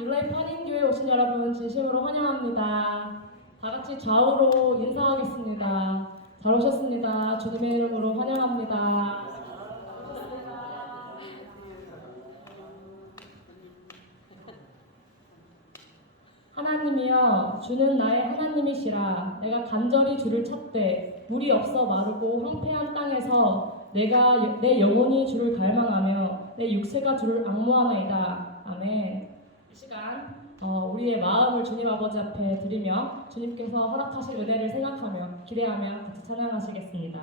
뉴라이프 한인교회 오신 여러분 진심으로 환영합니다. 다 같이 좌우로 인사하겠습니다. 잘 오셨습니다. 주님의 이름으로 환영합니다. 하나님이여, 주는 나의 하나님이시라. 내가 간절히 주를 찾되 물이 없어 마르고 황폐한 땅에서 내 영혼이 주를 갈망하며 내 육체가 주를 앙모하나이다. 아멘. 이 시간 우리의 마음을 주님 아버지 앞에 드리며 주님께서 허락하실 은혜를 생각하며 기대하며 같이 찬양하시겠습니다.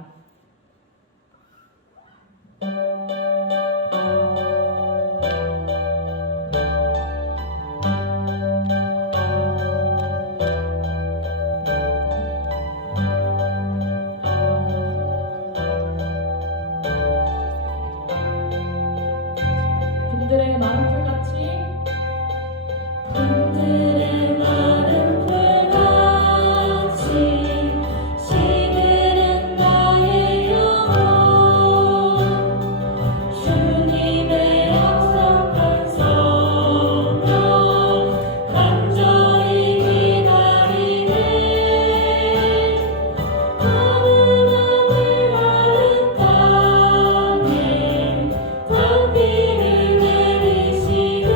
그들의 마음 풀같이 그들의 마른 풀같이 시들은 나의 영혼 주님의 약속한 성령 간절히 기다리네 하늘하늘 마른 땅에 단비를 내리시는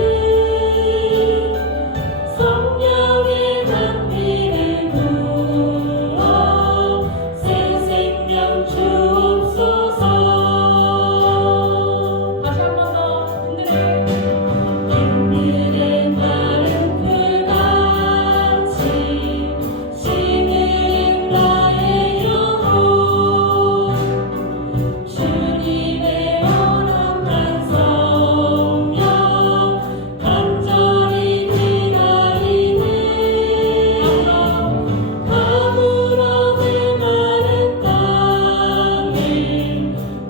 성령의 단비를 부어 새 생명 주옵소서. 다시 한 번 더 그들의 마른 풀같이 시들은 나의 영혼 주님의 허락한 성령 간절히 기다리네 가물어 메마른 땅에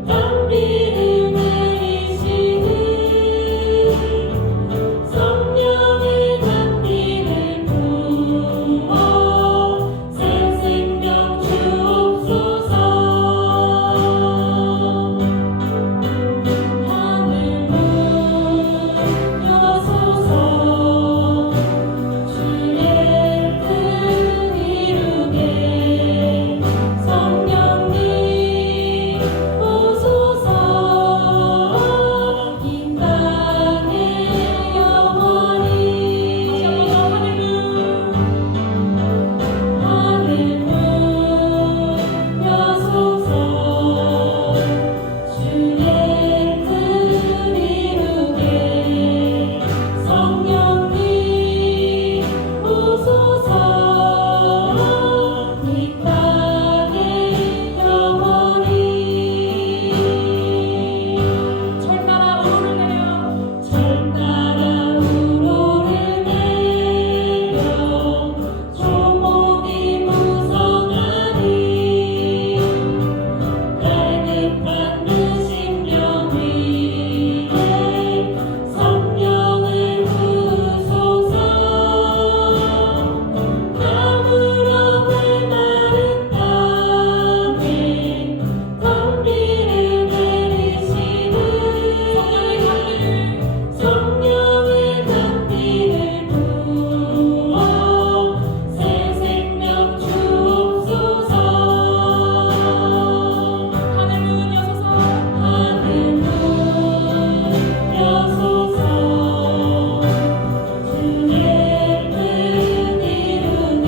단비를 내리시는 성령의 단비를 부어 새 생명 주옵소서. 하늘 문 여소서 주의 뜻 이루게 성령님 오소서. 이 땅에 영원히 다시 한 번 더 하늘 문 하늘 문 여소서 주의 뜻 이루게 성령님 오소서. 이 땅에 영원히 철 따라 우르르 내려 절 따라 우로를 내려 조목이 무성하니 갈급한 그 심령 위에 성령을 부소서. 가물어 메마른 땅에 단비를 내리시는 성령의 단비를 부어 새 생명 주옵소서. 하늘 문 여소서 하늘 문 여소서 주의 뜻 이루게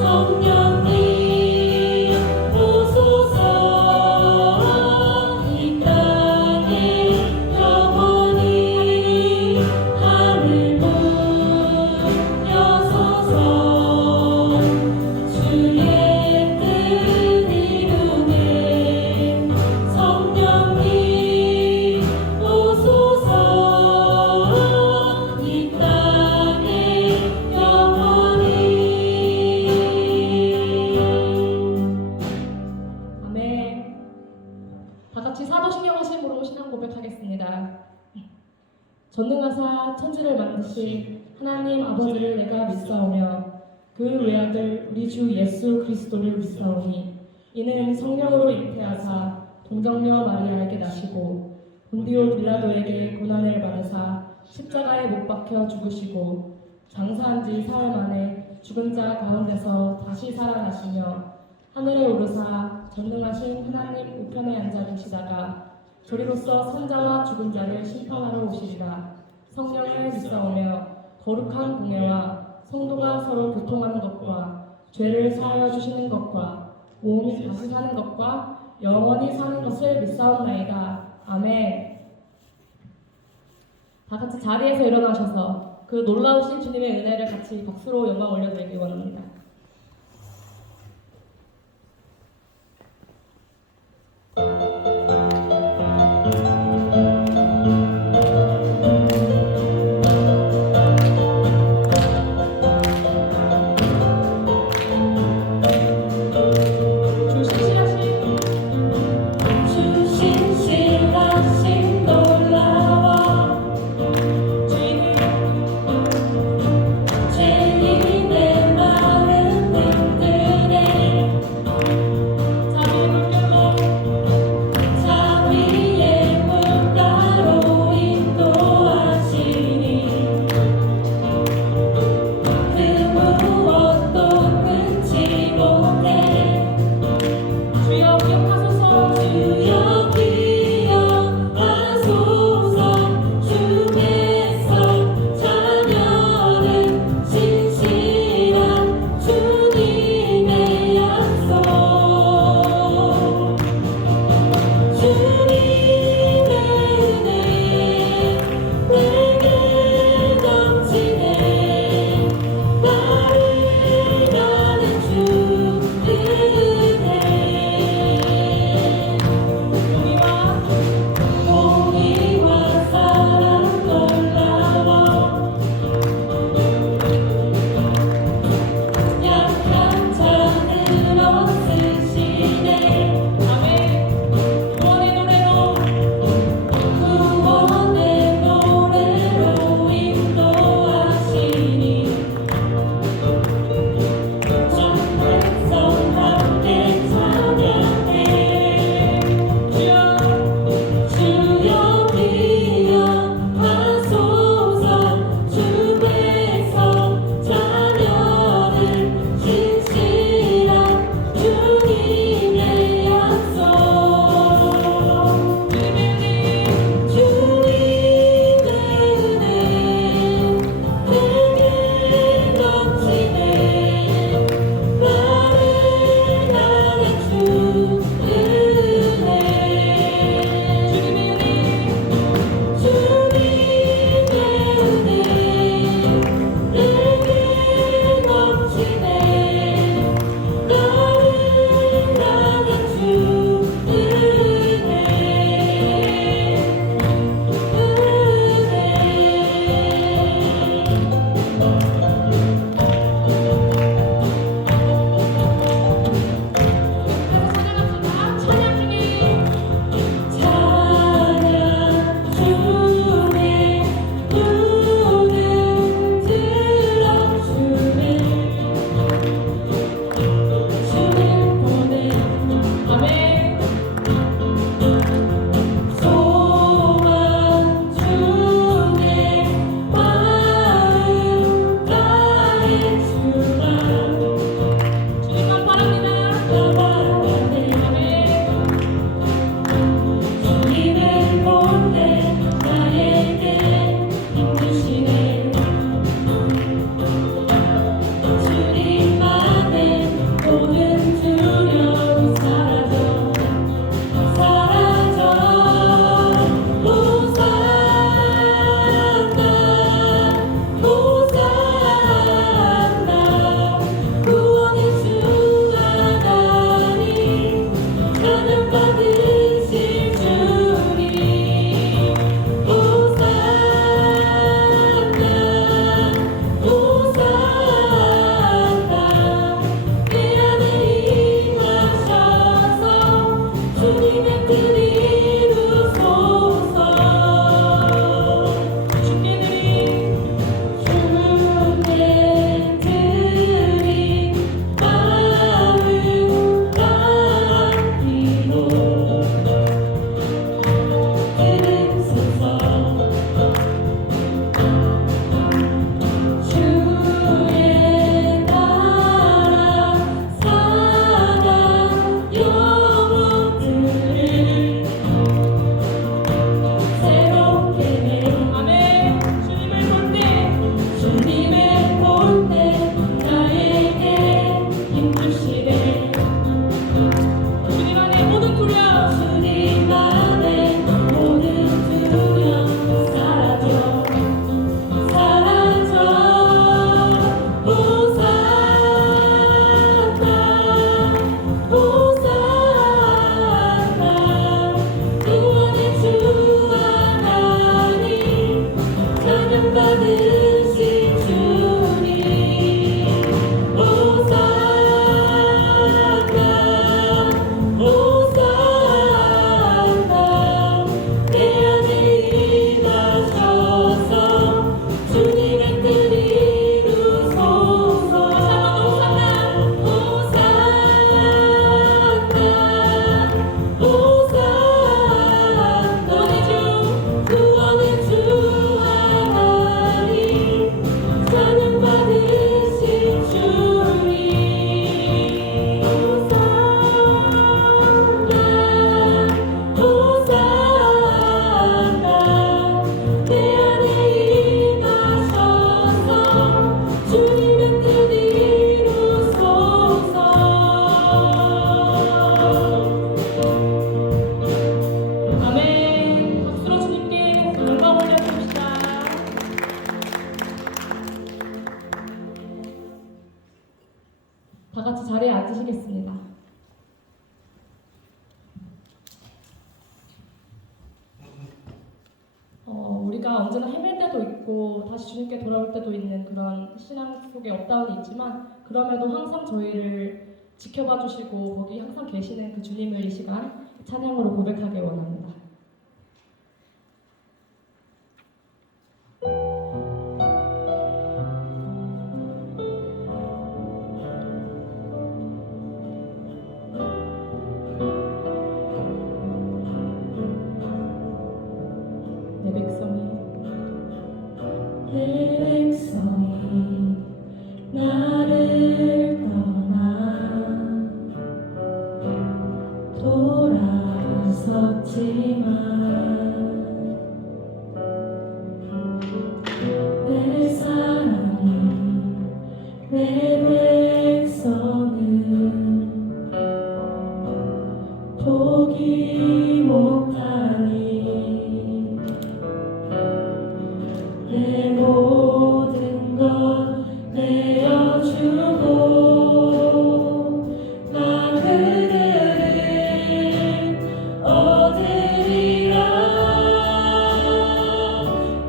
성령님 오소서. 이 땅에 영원히 하늘 문 여소서 주의 뜻 이루게 성령님 오소서. 이 땅에 영원히 아멘. 다 같이 사도신경 하심으로 신앙 고백하겠습니다. 전능하사 천지를 만드신 하나님 아버지를 내가 믿사오며 그 외아들 우리 주 예수 그리스도를 믿사오니 이는 성령으로 잉태하사 동정녀 마리아에게 나시고 본디오 빌라도에게 고난을 받으사 십자가에 못 박혀 죽으시고 장사한 지 사흘 만에 죽은 자 가운데서 다시 살아나시며 하늘에 오르사 전능하신 하나님 우편에 앉아 계시다가 저리로서 산자와 죽은 자를 심판하러 오시리라. 성령을 믿사오며 거룩한 공예와 성도가 서로 교통하는 것과 죄를 사하여 주시는 것과 몸이 다시 사는 것과 영원히 사는 것을 믿사옵나이다. 아멘. 다 같이 자리에서 일어나셔서 그 놀라우신 주님의 은혜를 같이 박수로 영광 올려드리기 원합니다. 주 신실하심 놀라워 죄인의 마음 든든해 자비의 물가로 인도하시니 그 무엇도 끊지 못해 주여 기억하소서. 주여 기억하소서. 주께서 자녀는 신실한 주님의 약속 주님의 은혜 내게 넘치네 나를 가는 주 공의와 사랑 놀라워 약한 자들어 쓰시네 구원의 노래로 인도하시니 주 백성 함께 찬양해 주여 기억하소서. 주 백성 자녀는 신실한 주님의 약속 주님의 은혜 내게 넘치네 나를 가는 주 은혜 주님의 은혜 내게 넘치네 나를 가는 주 찬양 주의 눈은 들어주네 주를 보내 소망 주의 마음 다해 주라 주님만 바랍니다 주님을 보내 나에게 힘주시네 주님만의 모든 두려움 사라져 호산나 호산나 구원의 주 하나님 찬양 받으실 주님 호산나 호산나 내 안에 임하셔서 주님의 뜻 이루소서 주께 드린 마음 담기로 들으소서 우리가 언제나 헤맬 때도 있고 다시 주님께 돌아올 때도 있는 그런 신앙 속에 업다운이 있지만 그럼에도 항상 저희를 지켜봐 주시고 거기 항상 계시는 그 주님을 이 시간 찬양으로 고백하기 원합니다. 내 백성이 나를 떠나 돌아섰지만 내 사랑이 내 백성은 포기 못하니 내 모든 것 내어주고 나 그들을 얻으리라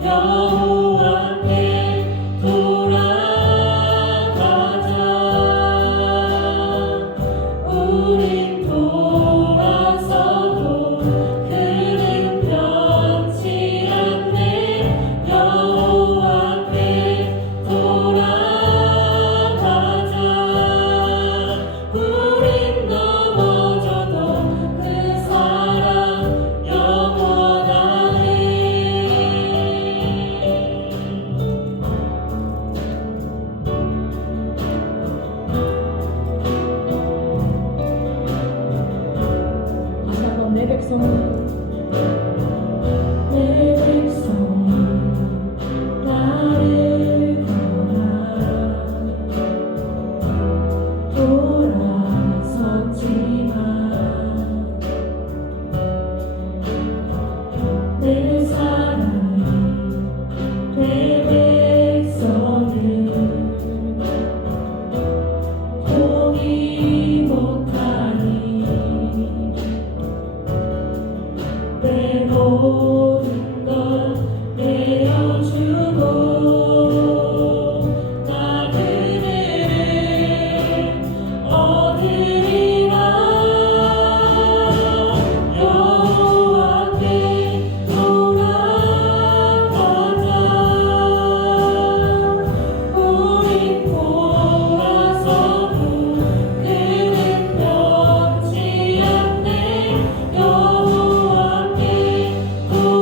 여호와께 돌아가자 우린 돌아서도 그는 변치 않네 여호와께 돌아가자 우린 넘어져도 그 사랑 영원하네 다시 한번 내 백성이 내 백성이 나를 떠나 돌아섰지만 내 사랑이 내 백성을 포기 못하니 내 모든 것 내어주고 나 그들을 얻으리라 여호와께 돌아가자 우린 돌아서도 그는 변치 않네 여호와께 돌아가자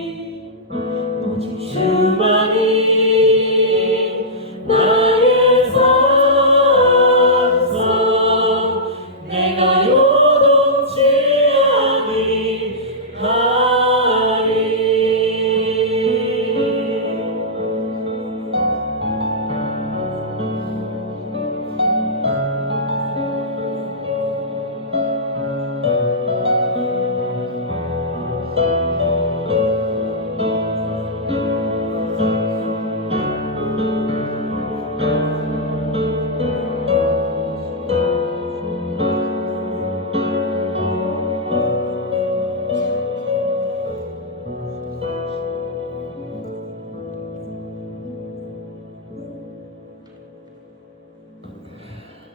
구원이시니 오직 주만이 나의 산성 내가 요동치 아니하리.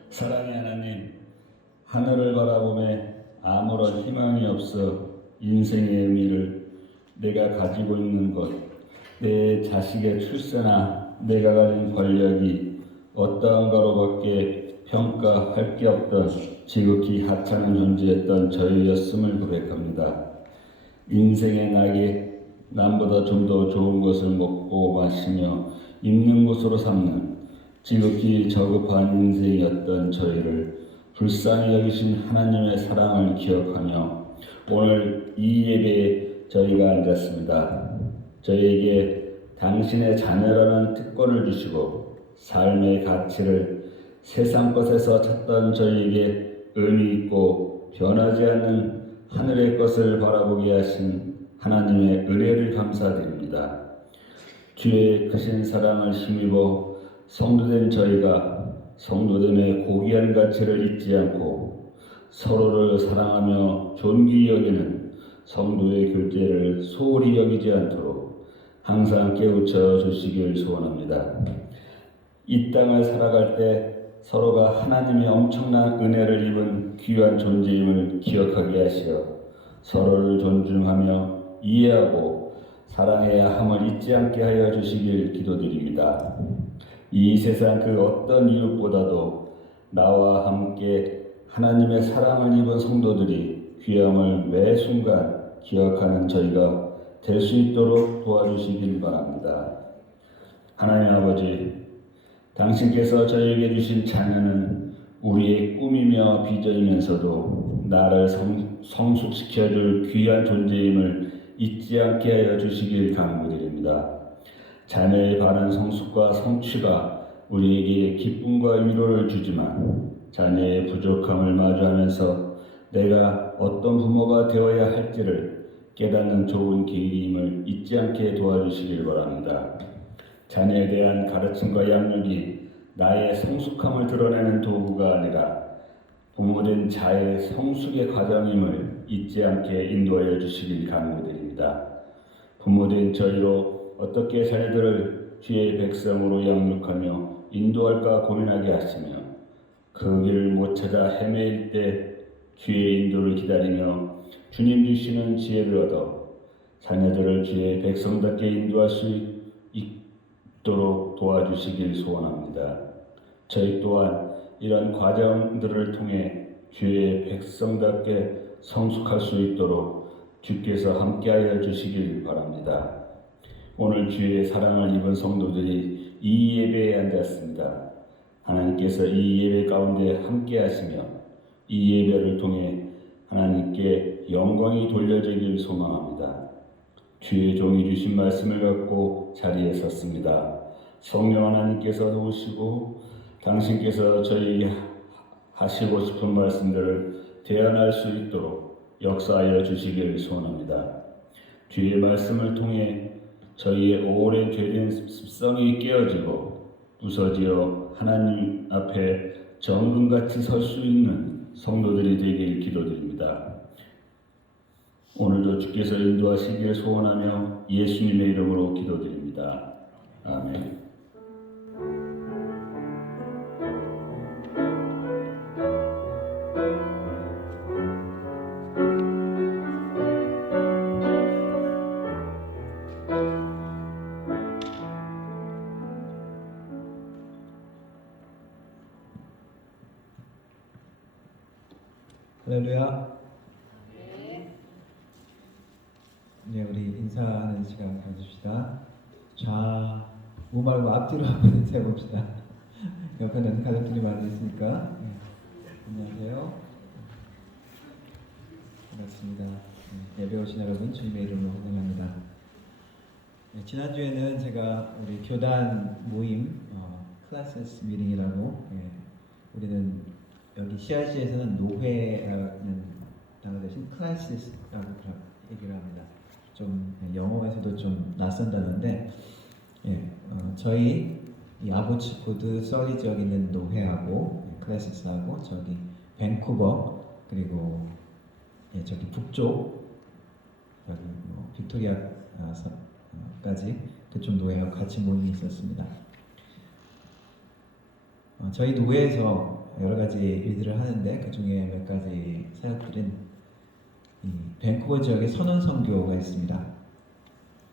사랑의 하나님, 하늘을 바라보며 아무런 희망이 없어 인생의 의미를 내가 가지고 있는 것, 내 자식의 출세나 내가 가진 권력이 어떠한가로밖에 평가할 게 없던 지극히 하찮은 존재였던 저희였음을 고백합니다. 인생의 낙에 남보다 좀 더 좋은 것을 먹고 마시며 입는 곳으로 삼는 지극히 저급한 인생이었던 저희를 불쌍히 여기신 하나님의 사랑을 기억하며 오늘 이 예배에 저희가 앉았습니다. 저희에게 당신의 자녀라는 특권을 주시고 삶의 가치를 세상 것에서 찾던 저희에게 의미 있고 변하지 않는 하늘의 것을 바라보게 하신 하나님의 은혜를 감사드립니다. 주의 크신 사랑을 힘입어 성도된 저희가 성도됨의 고귀한 가치를 잊지 않고 서로를 사랑하며 존귀히 여기는 성도의 교제를 소홀히 여기지 않도록 항상 깨우쳐 주시길 소원합니다. 이 땅을 살아갈 때 서로가 하나님의 엄청난 은혜를 입은 귀한 존재임을 기억하게 하시어 서로를 존중하며 이해하고 사랑해야 함을 잊지 않게 하여 주시길 기도드립니다. 이 세상 그 어떤 이웃보다도 나와 함께 하나님의 사랑을 입은 성도들이 귀함을 매 순간 기억하는 저희가 될 수 있도록 도와주시길 바랍니다. 하나님 아버지, 당신께서 저희에게 주신 자녀는 우리의 꿈이며 비전이면서도 나를 성숙시켜줄 귀한 존재임을 잊지 않게 하여 주시길 간구드립니다. 자녀의 바른 성숙과 성취가 우리에게 기쁨과 위로를 주지만 자녀의 부족함을 마주하면서 내가 어떤 부모가 되어야 할지를 깨닫는 좋은 계기임을 잊지 않게 도와주시길 바랍니다. 자녀에 대한 가르침과 양육이 나의 성숙함을 드러내는 도구가 아니라 부모된 자의 성숙의 과정임을 잊지 않게 인도하여 주시길 간구드립니다. 부모된 저희로 어떻게 자녀들을 주의 백성으로 양육하며 인도할까 고민하게 하시며 그 길을 못 찾아 헤매일 때 주의 인도를 기다리며 주님 주시는 지혜를 얻어 자녀들을 주의 백성답게 인도할 수 있도록 도와주시길 소원합니다. 저희 또한 이런 과정들을 통해 주의 백성답게 성숙할 수 있도록 주께서 함께하여 주시길 바랍니다. 오늘 주의 사랑을 입은 성도들이 이 예배에 앉았습니다. 하나님께서 이 예배 가운데 함께하시며 이 예배를 통해 하나님께 영광이 돌려지길 소망합니다. 주의 종이 주신 말씀을 갖고 자리에 섰습니다. 성령 하나님께서 도우시고 당신께서 저희에게 하시고 싶은 말씀들을 대언할 수 있도록 역사하여 주시길 소원합니다. 주의 말씀을 통해 저희의 오랜 죄된 습성이 깨어지고 부서지어 하나님 앞에 정금같이 설 수 있는 성도들이 되길 기도드립니다. 오늘도 주께서 인도하시길 소원하며 예수님의 이름으로 기도드립니다. 아멘. 할렐루야. 네, 우리 인사하는 시간 가집시다. 좌우 말고 앞뒤로 한번 세봅시다. 옆에는 가족들이 많이 있으니까. 네. 안녕하세요. 반갑습니다. 네, 예배 오신 여러분 주님의 이름으로 환영합니다. 네, 지난주에는 제가 우리 교단 모임 클래스 미팅이라고, 우리는 여기 CRC에서는 노회라는 단어 대신 클래스라고 얘기를 합니다. 좀 영어에서도 좀 낯선 단어인데, 저희 이 아보츠 코드 서리 지역에 있는 노회하고 클래스하고 저기 밴쿠버 그리고 저기 북쪽 여기 빅토리아까지 그쪽 노회하고 같이 모임이 있었습니다. 저희 노회에서 여러 가지 일들을 하는데 그 중에 몇 가지 사역들은 이 밴쿠버 지역에 선언 선교가 있습니다.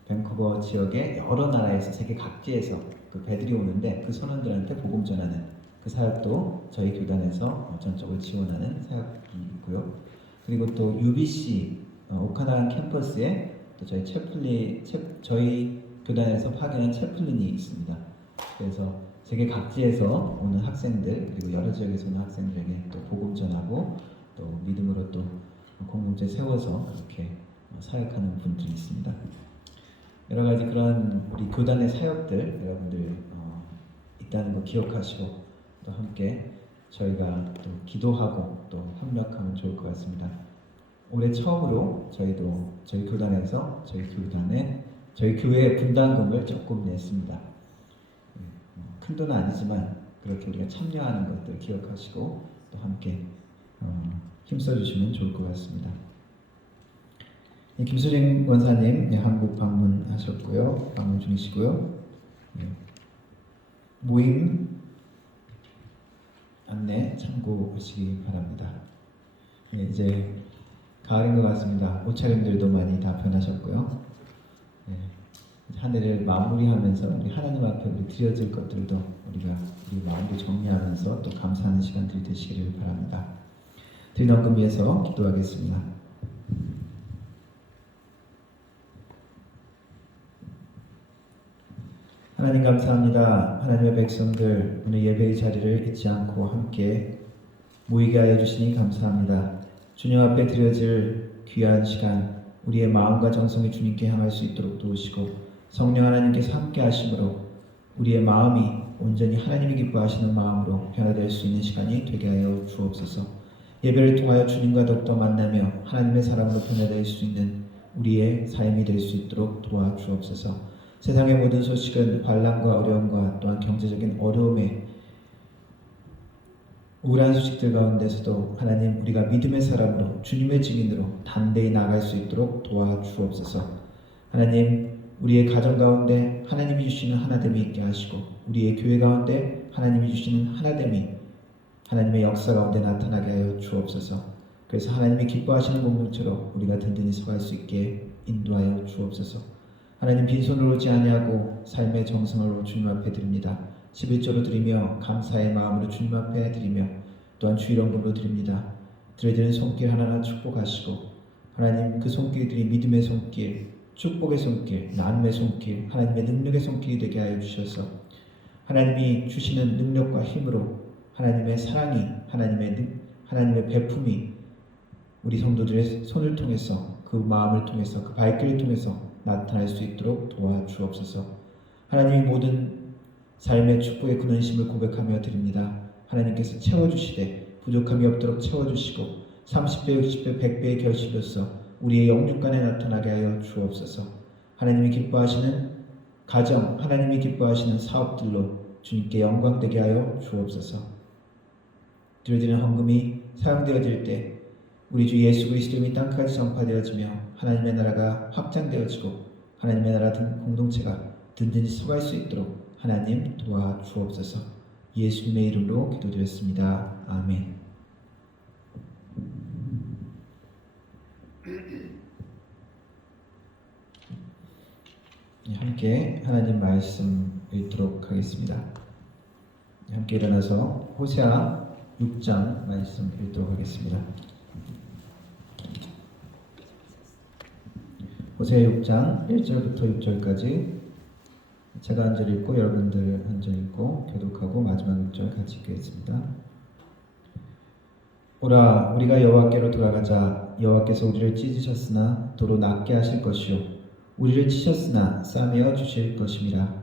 밴쿠버 지역에 여러 나라에서 세계 각지에서 그 배들이 오는데 그 선원들한테 복음 전하는 그 사역도 저희 교단에서 전적으로 지원하는 사역이 있고요. 그리고 또 UBC 오카나 캠퍼스에 또 저희 교단에서 파견한 채플린이 있습니다. 그래서 세계 각지에서 오는 학생들 그리고 여러 지역에서 오는 학생들에게 또 복음 전하고 또 믿음으로 또 공동체 세워서 그렇게 사역하는 분들이 있습니다. 여러 가지 그런 우리 교단의 사역들 여러분들 있다는 거 기억하시고 또 함께 저희가 또 기도하고 또 협력하면 좋을 것 같습니다. 올해 처음으로 저희도 저희 교단에서 저희 교회 분담금을 조금 냈습니다. 큰 돈은 아니지만 그렇게 우리가 참여하는 것들 기억하시고 또 함께 힘써주시면 좋을 것 같습니다. 김수진 권사님 한국 방문하셨고요. 방문 중이시고요. 모임 안내 참고하시기 바랍니다. 이제 가을인 것 같습니다. 옷차림들도 많이 다 변하셨고요. 한 해를 마무리하면서 우리 하나님 앞에 우리 드려질 것들도 우리가 우리 마음도 정리하면서 또 감사하는 시간들이 되시기를 바랍니다. 드리는 위해서 기도하겠습니다. 하나님 감사합니다. 하나님의 백성들 오늘 예배의 자리를 잊지 않고 함께 모이게 하여 주시니 감사합니다. 주님 앞에 드려질 귀한 시간 우리의 마음과 정성이 주님께 향할 수 있도록 도우시고 성령 하나님께서 함께 하심으로 우리의 마음이 온전히 하나님이 기뻐하시는 마음으로 변화될 수 있는 시간이 되게 하여 주옵소서. 예배를 통하여 주님과 더욱더 만나며 하나님의 사람으로 변화될 수 있는 우리의 삶이 될 수 있도록 도와주옵소서. 세상의 모든 소식은 환난과 어려움과 또한 경제적인 어려움에 우울한 소식들 가운데서도 하나님 우리가 믿음의 사람으로 주님의 증인으로 담대히 나아갈 수 있도록 도와주옵소서. 하나님 우리의 가정 가운데 하나님이 주시는 하나됨이 있게 하시고 우리의 교회 가운데 하나님이 주시는 하나됨이 하나님의 역사 가운데 나타나게 하여 주옵소서. 그래서 하나님이 기뻐하시는 공동체로 우리가 든든히 서갈 수 있게 인도하여 주옵소서. 하나님 빈손으로 오지 아니하고 삶의 정성으로 주님 앞에 드립니다. 11조로 드리며 감사의 마음으로 주님 앞에 드리며 또한 주일원금으로 드립니다. 드려지는 손길 하나하나 축복하시고 하나님 그 손길들이 믿음의 손길, 축복의 손길, 나눔의 손길, 하나님의 능력의 손길이 되게 하여 주셔서 하나님이 주시는 능력과 힘으로 하나님의 사랑이 하나님의 베품이 우리 성도들의 손을 통해서 그 마음을 통해서 그 발길을 통해서 나타날 수 있도록 도와주옵소서. 하나님이 모든 삶의 축복의 근원심을 고백하며 드립니다. 하나님께서 채워주시되 부족함이 없도록 채워주시고 30배, 60배, 100배의 결실로서 우리의 영육간에 나타나게 하여 주옵소서. 하나님이 기뻐하시는 가정, 하나님이 기뻐하시는 사업들로 주님께 영광되게 하여 주옵소서. 드려지는 헌금이 사용되어질 때 우리 주 예수 그리스도 이름이 땅까지 전파되어지며 하나님의 나라가 확장되어지고 하나님의 나라 공동체가 든든히 서갈 수 있도록 하나님 도와주옵소서. 예수님의 이름으로 기도드렸습니다. 아멘. 함께 하나님 말씀 읽도록 하겠습니다. 함께 일어나서 호세아 6장 말씀 읽도록 하겠습니다. 호세아 6장 1절부터 6절까지 제가 한 절 읽고 여러분들 한 절 읽고 교독하고 마지막 6절 같이 읽겠습니다. 오라 우리가 여호와께로 돌아가자. 여호와께서 우리를 찢으셨으나 도로 낫게 하실 것이요 우리를 치셨으나 싸매어 주실 것임이라.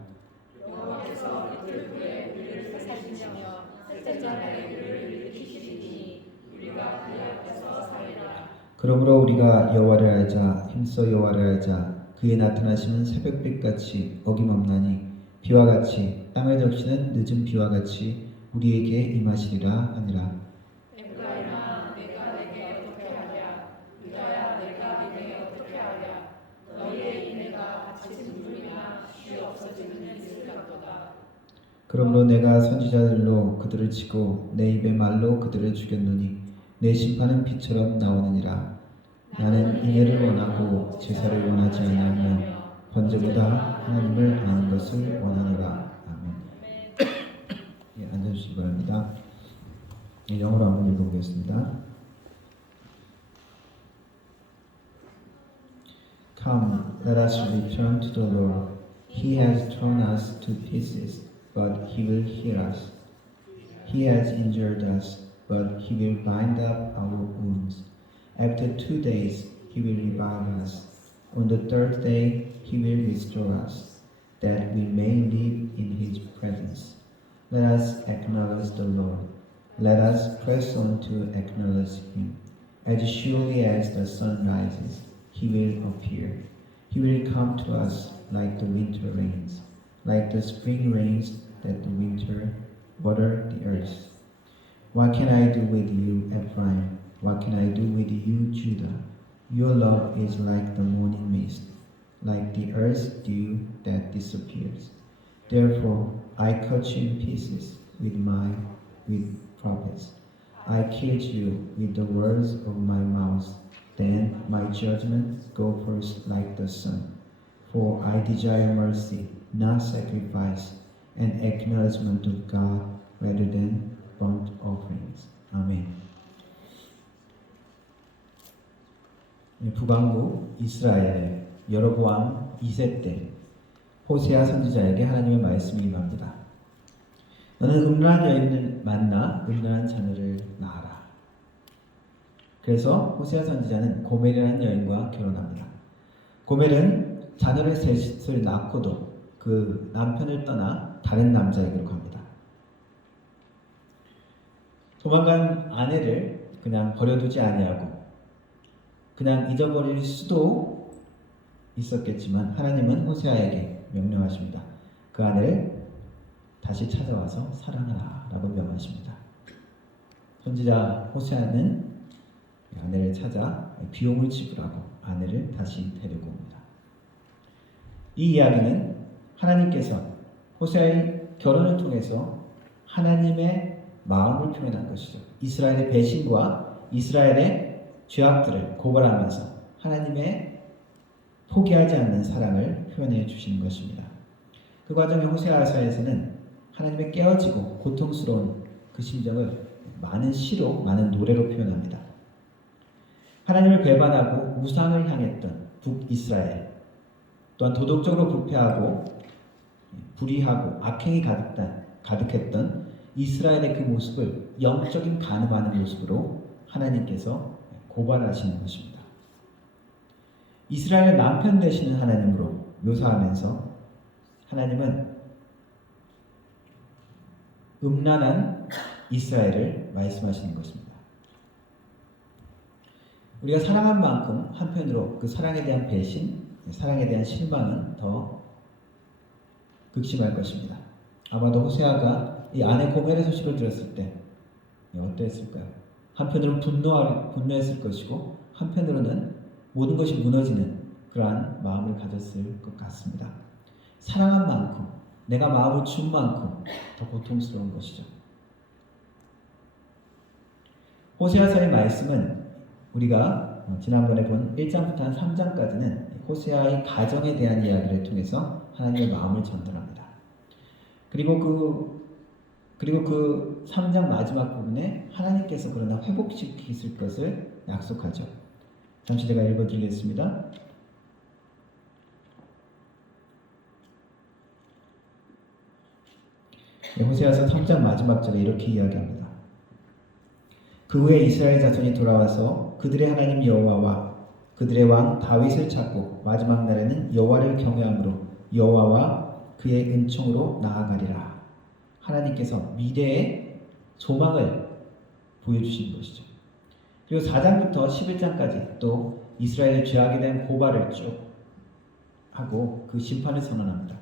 그러므로 우리가 여호와를 알자. 힘써 여호와를 알자. 그의 나타나심은 새벽빛같이 어김없나니 비와 같이 땅을 적시는 늦은 비와 같이 우리에게 임하시리라 하니라. 에브라임아 내가 내게 어떻게 하랴. 유다야 내가 네게 어떻게 하랴. 너희의 인애가 같이 눈물이나 쉬 없어지는 있을 같도다. 그러므로 내가 선지자들로 그들을 치고 내 입의 말로 그들을 죽였노니 내 심판은 비처럼 나오느니라. 나는 인애를 원하고 제사를 원하지 아니하며 번제보다 하나님을 아는 것을 원하노라. 아멘. 예, 앉아주시기 바랍니다. 예, 영어로 한번 읽어보겠습니다. Come, let us return to the Lord. He has torn us to pieces, but He will heal us. He has injured us, but He will bind up our wounds. After 2 days, He will revive us. On the third day, He will restore us, that we may live in His presence. Let us acknowledge the Lord. Let us press on to acknowledge Him. As surely as the sun rises, He will appear. He will come to us like the winter rains, like the spring rains that the winter water the earth. What can I do with you, Ephraim? What can I do with you, Judah? Your love is like the morning mist, like the earth's dew that disappears. Therefore, I cut you in pieces with prophets. I killed you with the words of my mouth. Then my judgments go forth like the sun. For I desire mercy, not sacrifice, and acknowledgement of God rather than burnt offerings. 아멘. 북왕국 이스라엘의 여로보암 2세 때 호세아 선지자에게 하나님의 말씀이 임합니다. 너는 음란한 여인을 만나 음란한 자녀를 낳아라. 그래서 호세아 선지자는 고멜이라는 여인과 결혼합니다. 고멜은 자녀를 셋을 낳고도 그 남편을 떠나 다른 남자에게로 갑니다. 도망간 아내를 그냥 버려두지 아니하고 그냥 잊어버릴 수도 있었겠지만 하나님은 호세아에게 명령하십니다. 그 아내를 다시 찾아와서 사랑하라 라고 명하십니다. 선지자 호세아는 아내를 찾아 비용을 지불하고 아내를 다시 데리고 옵니다. 이 이야기는 하나님께서 호세아의 결혼을 통해서 하나님의 마음을 표현한 것이죠. 이스라엘의 배신과 이스라엘의 죄악들을 고발하면서 하나님의 포기하지 않는 사랑을 표현해 주시는 것입니다. 그 과정의 호세아서에서는 하나님의 깨어지고 고통스러운 그 심정을 많은 시로, 많은 노래로 표현합니다. 하나님을 배반하고 우상을 향했던 북이스라엘, 또한 도덕적으로 부패하고 불의하고 악행이 가득했던 이스라엘의 그 모습을 영적인 간음하는 모습으로 하나님께서 고발하시는 것입니다. 이스라엘의 남편 되시는 하나님으로 묘사하면서 하나님은 음란한 이스라엘을 말씀하시는 것입니다. 우리가 사랑한 만큼 한편으로 그 사랑에 대한 배신, 사랑에 대한 실망은 더 극심할 것입니다. 아마도 호세아가 이 아내 고멜의 소식을 들었을 때 어떠했을까요? 한편으로는 분노했을 것이고 한편으로는 모든 것이 무너지는 그러한 마음을 가졌을 것 같습니다. 사랑한 만큼, 내가 마음을 준 만큼 더 고통스러운 것이죠. 호세아서의 말씀은 우리가 지난번에 본 1장부터 한 3장까지는 호세아의 가정에 대한 이야기를 통해서 하나님의 마음을 전달합니다. 그리고 그 3장 마지막 부분에 하나님께서 그러나 회복시키실 것을 약속하죠. 잠시 제가 읽어드리겠습니다. 호세아서 3장 마지막 절에 이렇게 이야기합니다. 그 후에 이스라엘 자손이 돌아와서 그들의 하나님 여호와와 그들의 왕 다윗을 찾고 마지막 날에는 여호와를 경외함으로 여호와와 그의 은총으로 나아가리라. 하나님께서 미래의 소망을 보여주신 것이죠. 그리고 4장부터 11장까지 또 이스라엘의 죄악에 대한 고발을 쭉 하고 그 심판을 선언합니다.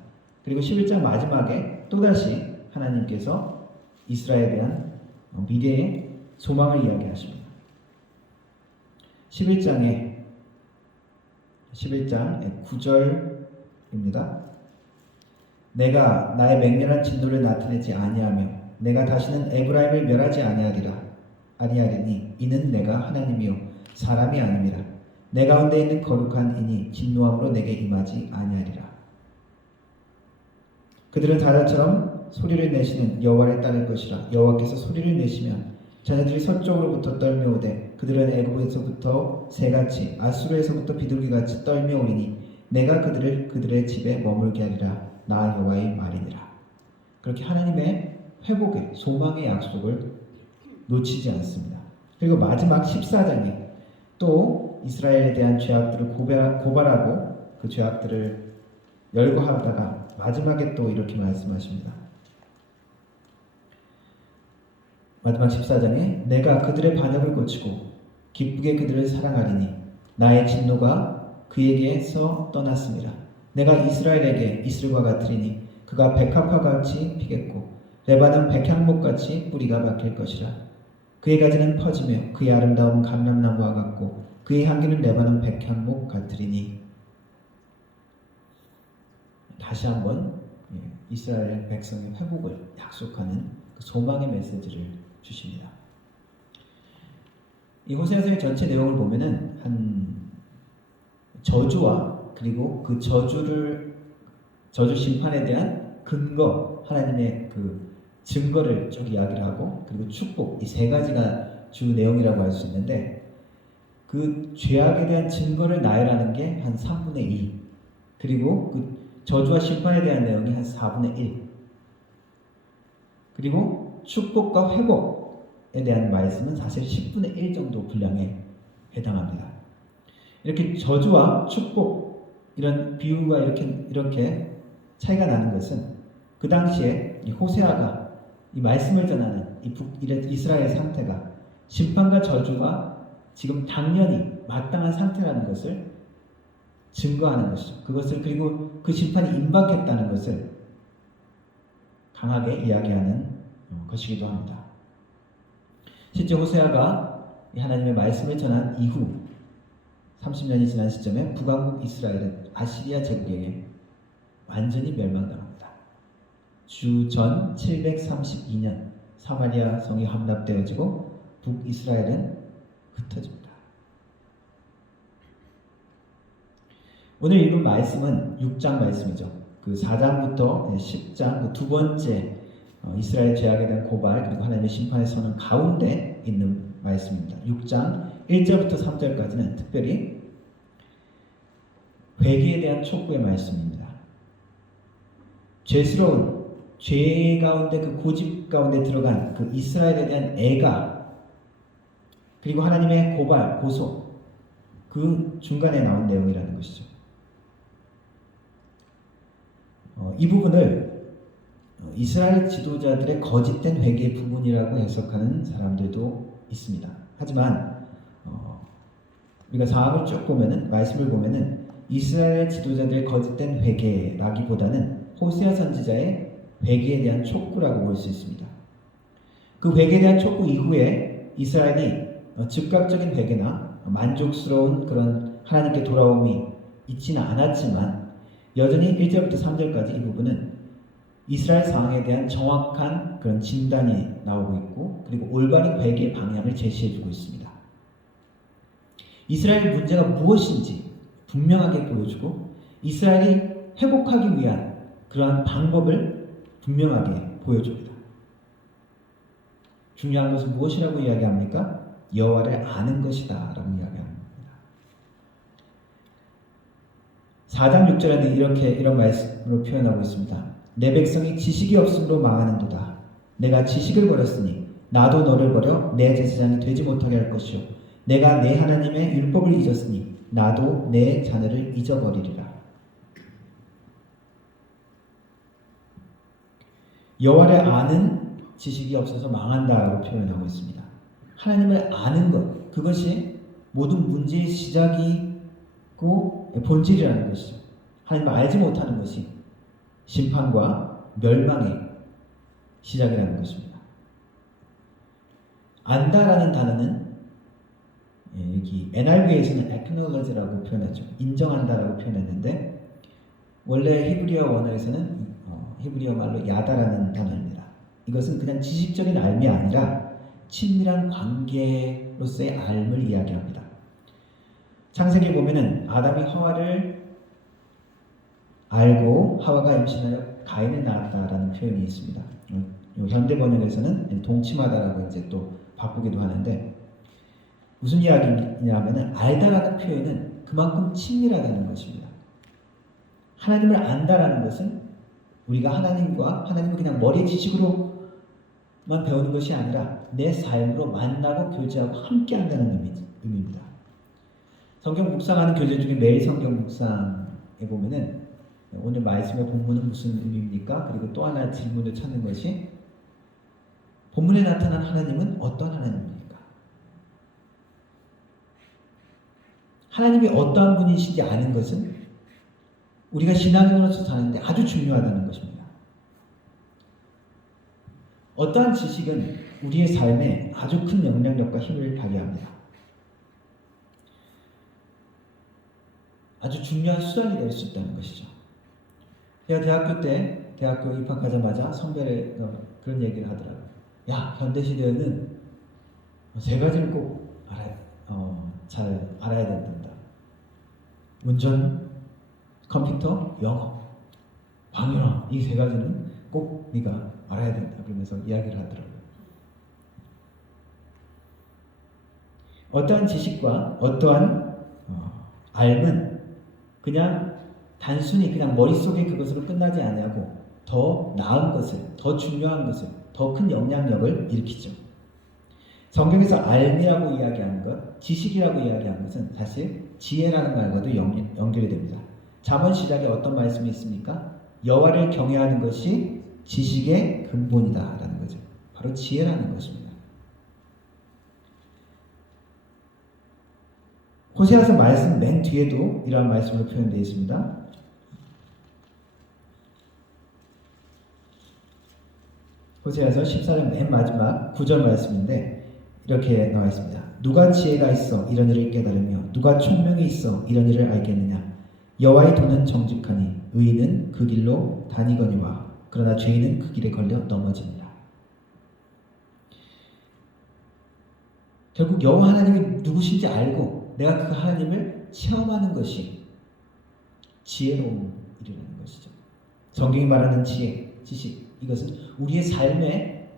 그리고 11장 마지막에 또다시 하나님께서 이스라엘에 대한 미래의 소망을 이야기하십니다. 11장 9절입니다. 내가 나의 맹렬한 진노를 나타내지 아니하며 내가 다시는 에브라임을 멸하지 아니하리니 이는 내가 하나님이요 사람이 아님이라. 내 가운데 있는 거룩한 이니 진노함으로 내게 임하지 아니하리라. 그들은 다다처럼 소리를 내시는 여호와를 따를 것이라. 여호와께서 소리를 내시면 자녀들이 서쪽으로부터 떨며오되 그들은 애굽에서부터 새같이 아수르에서부터 비둘기같이 떨며오리니 내가 그들의 집에 머물게 하리라. 나 여호와의 말이니라. 그렇게 하나님의 회복의 소망의 약속을 놓치지 않습니다. 그리고 마지막 14장에 또 이스라엘에 대한 죄악들을 고발하고 그 죄악들을 열거하다가 마지막에 또 이렇게 말씀하십니다. 마지막 14장에 내가 그들의 반역을 고치고 기쁘게 그들을 사랑하리니 나의 진노가 그에게서 떠났습니다. 내가 이스라엘에게 이슬과 같으리니 그가 백합화 같이 피겠고 레바논 백향목 같이 뿌리가 박힐 것이라. 그의 가지는 퍼지며 그의 아름다움은 감람나무와 같고 그의 향기는 레바논 백향목 같으리니. 다시 한번 이스라엘 백성의 회복을 약속하는 그 소망의 메시지를 주십니다. 이 호세아서의 전체 내용을 보면은 한 저주와 그리고 그 저주 심판에 대한 근거, 하나님의 그 증거를 쭉 이야기를 하고, 그리고 축복, 이 세 가지가 주 내용이라고 할 수 있는데, 그 죄악에 대한 증거를 나열하는 게 한 3분의 2, 그리고 그 저주와 심판에 대한 내용이 한 4분의 1, 그리고 축복과 회복에 대한 말씀은 사실 10분의 1 정도 분량에 해당합니다. 이렇게 저주와 축복, 이런 비유가 이렇게 차이가 나는 것은 그 당시에 이 호세아가 이 말씀을 전하는 이스라엘 상태가 심판과 저주가 지금 당연히 마땅한 상태라는 것을 증거하는 것이죠. 그것을, 그리고 그 심판이 임박했다는 것을 강하게 이야기하는 것이기도 합니다. 실제 호세아가 하나님의 말씀을 전한 이후 30년이 지난 시점에 북왕국 이스라엘은 아시리아 제국에게 완전히 멸망당합니다. 주전 732년 사마리아 성이 함락되어지고 북이스라엘은 흩어집니다. 오늘 읽은 말씀은 6장 말씀이죠. 그 4장부터 10장 그 두 번째 이스라엘 죄악에 대한 고발 그리고 하나님의 심판의 선언 가운데 있는 말씀입니다. 6장 1절부터 3절까지는 특별히 회개에 대한 촉구의 말씀입니다. 죄스러운 죄 가운데 그 고집 가운데 들어간 그 이스라엘에 대한 애가 그리고 하나님의 고발, 고소 그 중간에 나온 내용이라는 것이죠. 이 부분을 이스라엘 지도자들의 거짓된 회개의 부분이라고 해석하는 사람들도 있습니다. 하지만 우리가 상황을 쭉 보면은 말씀을 보면은 이스라엘 지도자들의 거짓된 회개라기보다는 호세아 선지자의 회개에 대한 촉구라고 볼 수 있습니다. 그 회개에 대한 촉구 이후에 이스라엘이 즉각적인 회개나 만족스러운 그런 하나님께 돌아옴이 있지는 않았지만 여전히 1절부터 3절까지 이 부분은 이스라엘 상황에 대한 정확한 그런 진단이 나오고 있고 그리고 올바른 회개의 방향을 제시해주고 있습니다. 이스라엘 문제가 무엇인지 분명하게 보여주고 이스라엘이 회복하기 위한 그러한 방법을 분명하게 보여줍니다. 중요한 것은 무엇이라고 이야기합니까? 여호와를 아는 것이다 라고 이야기합니다. 4장 6절에는 이런 말씀으로 표현하고 있습니다. 내 백성이 지식이 없음으로 망하는도다. 내가 지식을 버렸으니 나도 너를 버려 내 제사장이 되지 못하게 할 것이요 내가 내 하나님의 율법을 잊었으니 나도 내 자녀를 잊어버리리라. 여호와를 아는 지식이 없어서 망한다라고 표현하고 있습니다. 하나님을 아는 것, 그것이 모든 문제의 시작이고 본질이라는 것이죠. 하나님을 알지 못하는 것이 심판과 멸망의 시작이라는 것입니다. 안다라는 단어는 여기 NIV에서는 acknowledge라고 표현하죠. 인정한다라고 표현했는데 원래 히브리어 원어에서는 히브리어 말로 야다라는 단어입니다. 이것은 그냥 지식적인 알미 아니라 친밀한 관계로서의 알을 이야기합니다. 창세기에 보면은 아담이 하와를 알고 하와가 임신하여 가인을 낳았다라는 표현이 있습니다. 현대 번역에서는 동침하다라고 이제 또 바꾸기도 하는데 무슨 이야기냐면은 알다라는 표현은 그만큼 친밀하다는 것입니다. 하나님을 안다라는 것은 우리가 하나님을 그냥 머리 지식으로만 배우는 것이 아니라 내 삶으로 만나고 교제하고 함께 한다는 의미입니다. 성경 묵상하는 교재 중에 매일 성경 묵상에 보면은 오늘 말씀의 본문은 무슨 의미입니까? 그리고 또 하나 질문을 찾는 것이 본문에 나타난 하나님은 어떤 하나님입니까? 하나님이 어떠한 분이신지 아는 것은 우리가 신앙인으로서 사는데 아주 중요하다는 것입니다. 어떠한 지식은 우리의 삶에 아주 큰 영향력과 힘을 발휘합니다. 아주 중요한 수단이 될 수 있다는 것이죠. 제가 대학교 입학하자마자 선배가 그런 얘기를 하더라고요. 야, 현대시대에는 세 가지를 꼭 잘 알아야 된단다. 운전, 컴퓨터, 영어, 방언, 이 세 가지는 꼭 네가 알아야 된다. 그러면서 이야기를 하더라고요. 어떠한 지식과 어떠한 알은 그냥 단순히 그냥 머릿속에 그것으로 끝나지 아니하고 더 나은 것을, 더 중요한 것을, 더 큰 영향력을 일으키죠. 성경에서 알미라고 이야기하는 것, 지식이라고 이야기하는 것은 사실 지혜라는 말과도 연결이 됩니다. 잠언 시작에 어떤 말씀이 있습니까? 여호와를 경외하는 것이 지식의 근본이다라는 거죠. 바로 지혜라는 것입니다. 호세아서 말씀 맨 뒤에도 이러한 말씀으로 표현되어 있습니다. 호세아서 14장 맨 마지막 9절 말씀인데 이렇게 나와 있습니다. 누가 지혜가 있어 이런 일을 깨달으며 누가 총명이 있어 이런 일을 알겠느냐. 여호와의 도는 정직하니 의인은 그 길로 다니거니와 그러나 죄인은 그 길에 걸려 넘어집니다. 결국 여호와 하나님이 누구신지 알고 내가 그 하나님을 체험하는 것이 지혜로운 일이라는 것이죠. 성경이 말하는 지혜, 지식, 이것은 우리의 삶의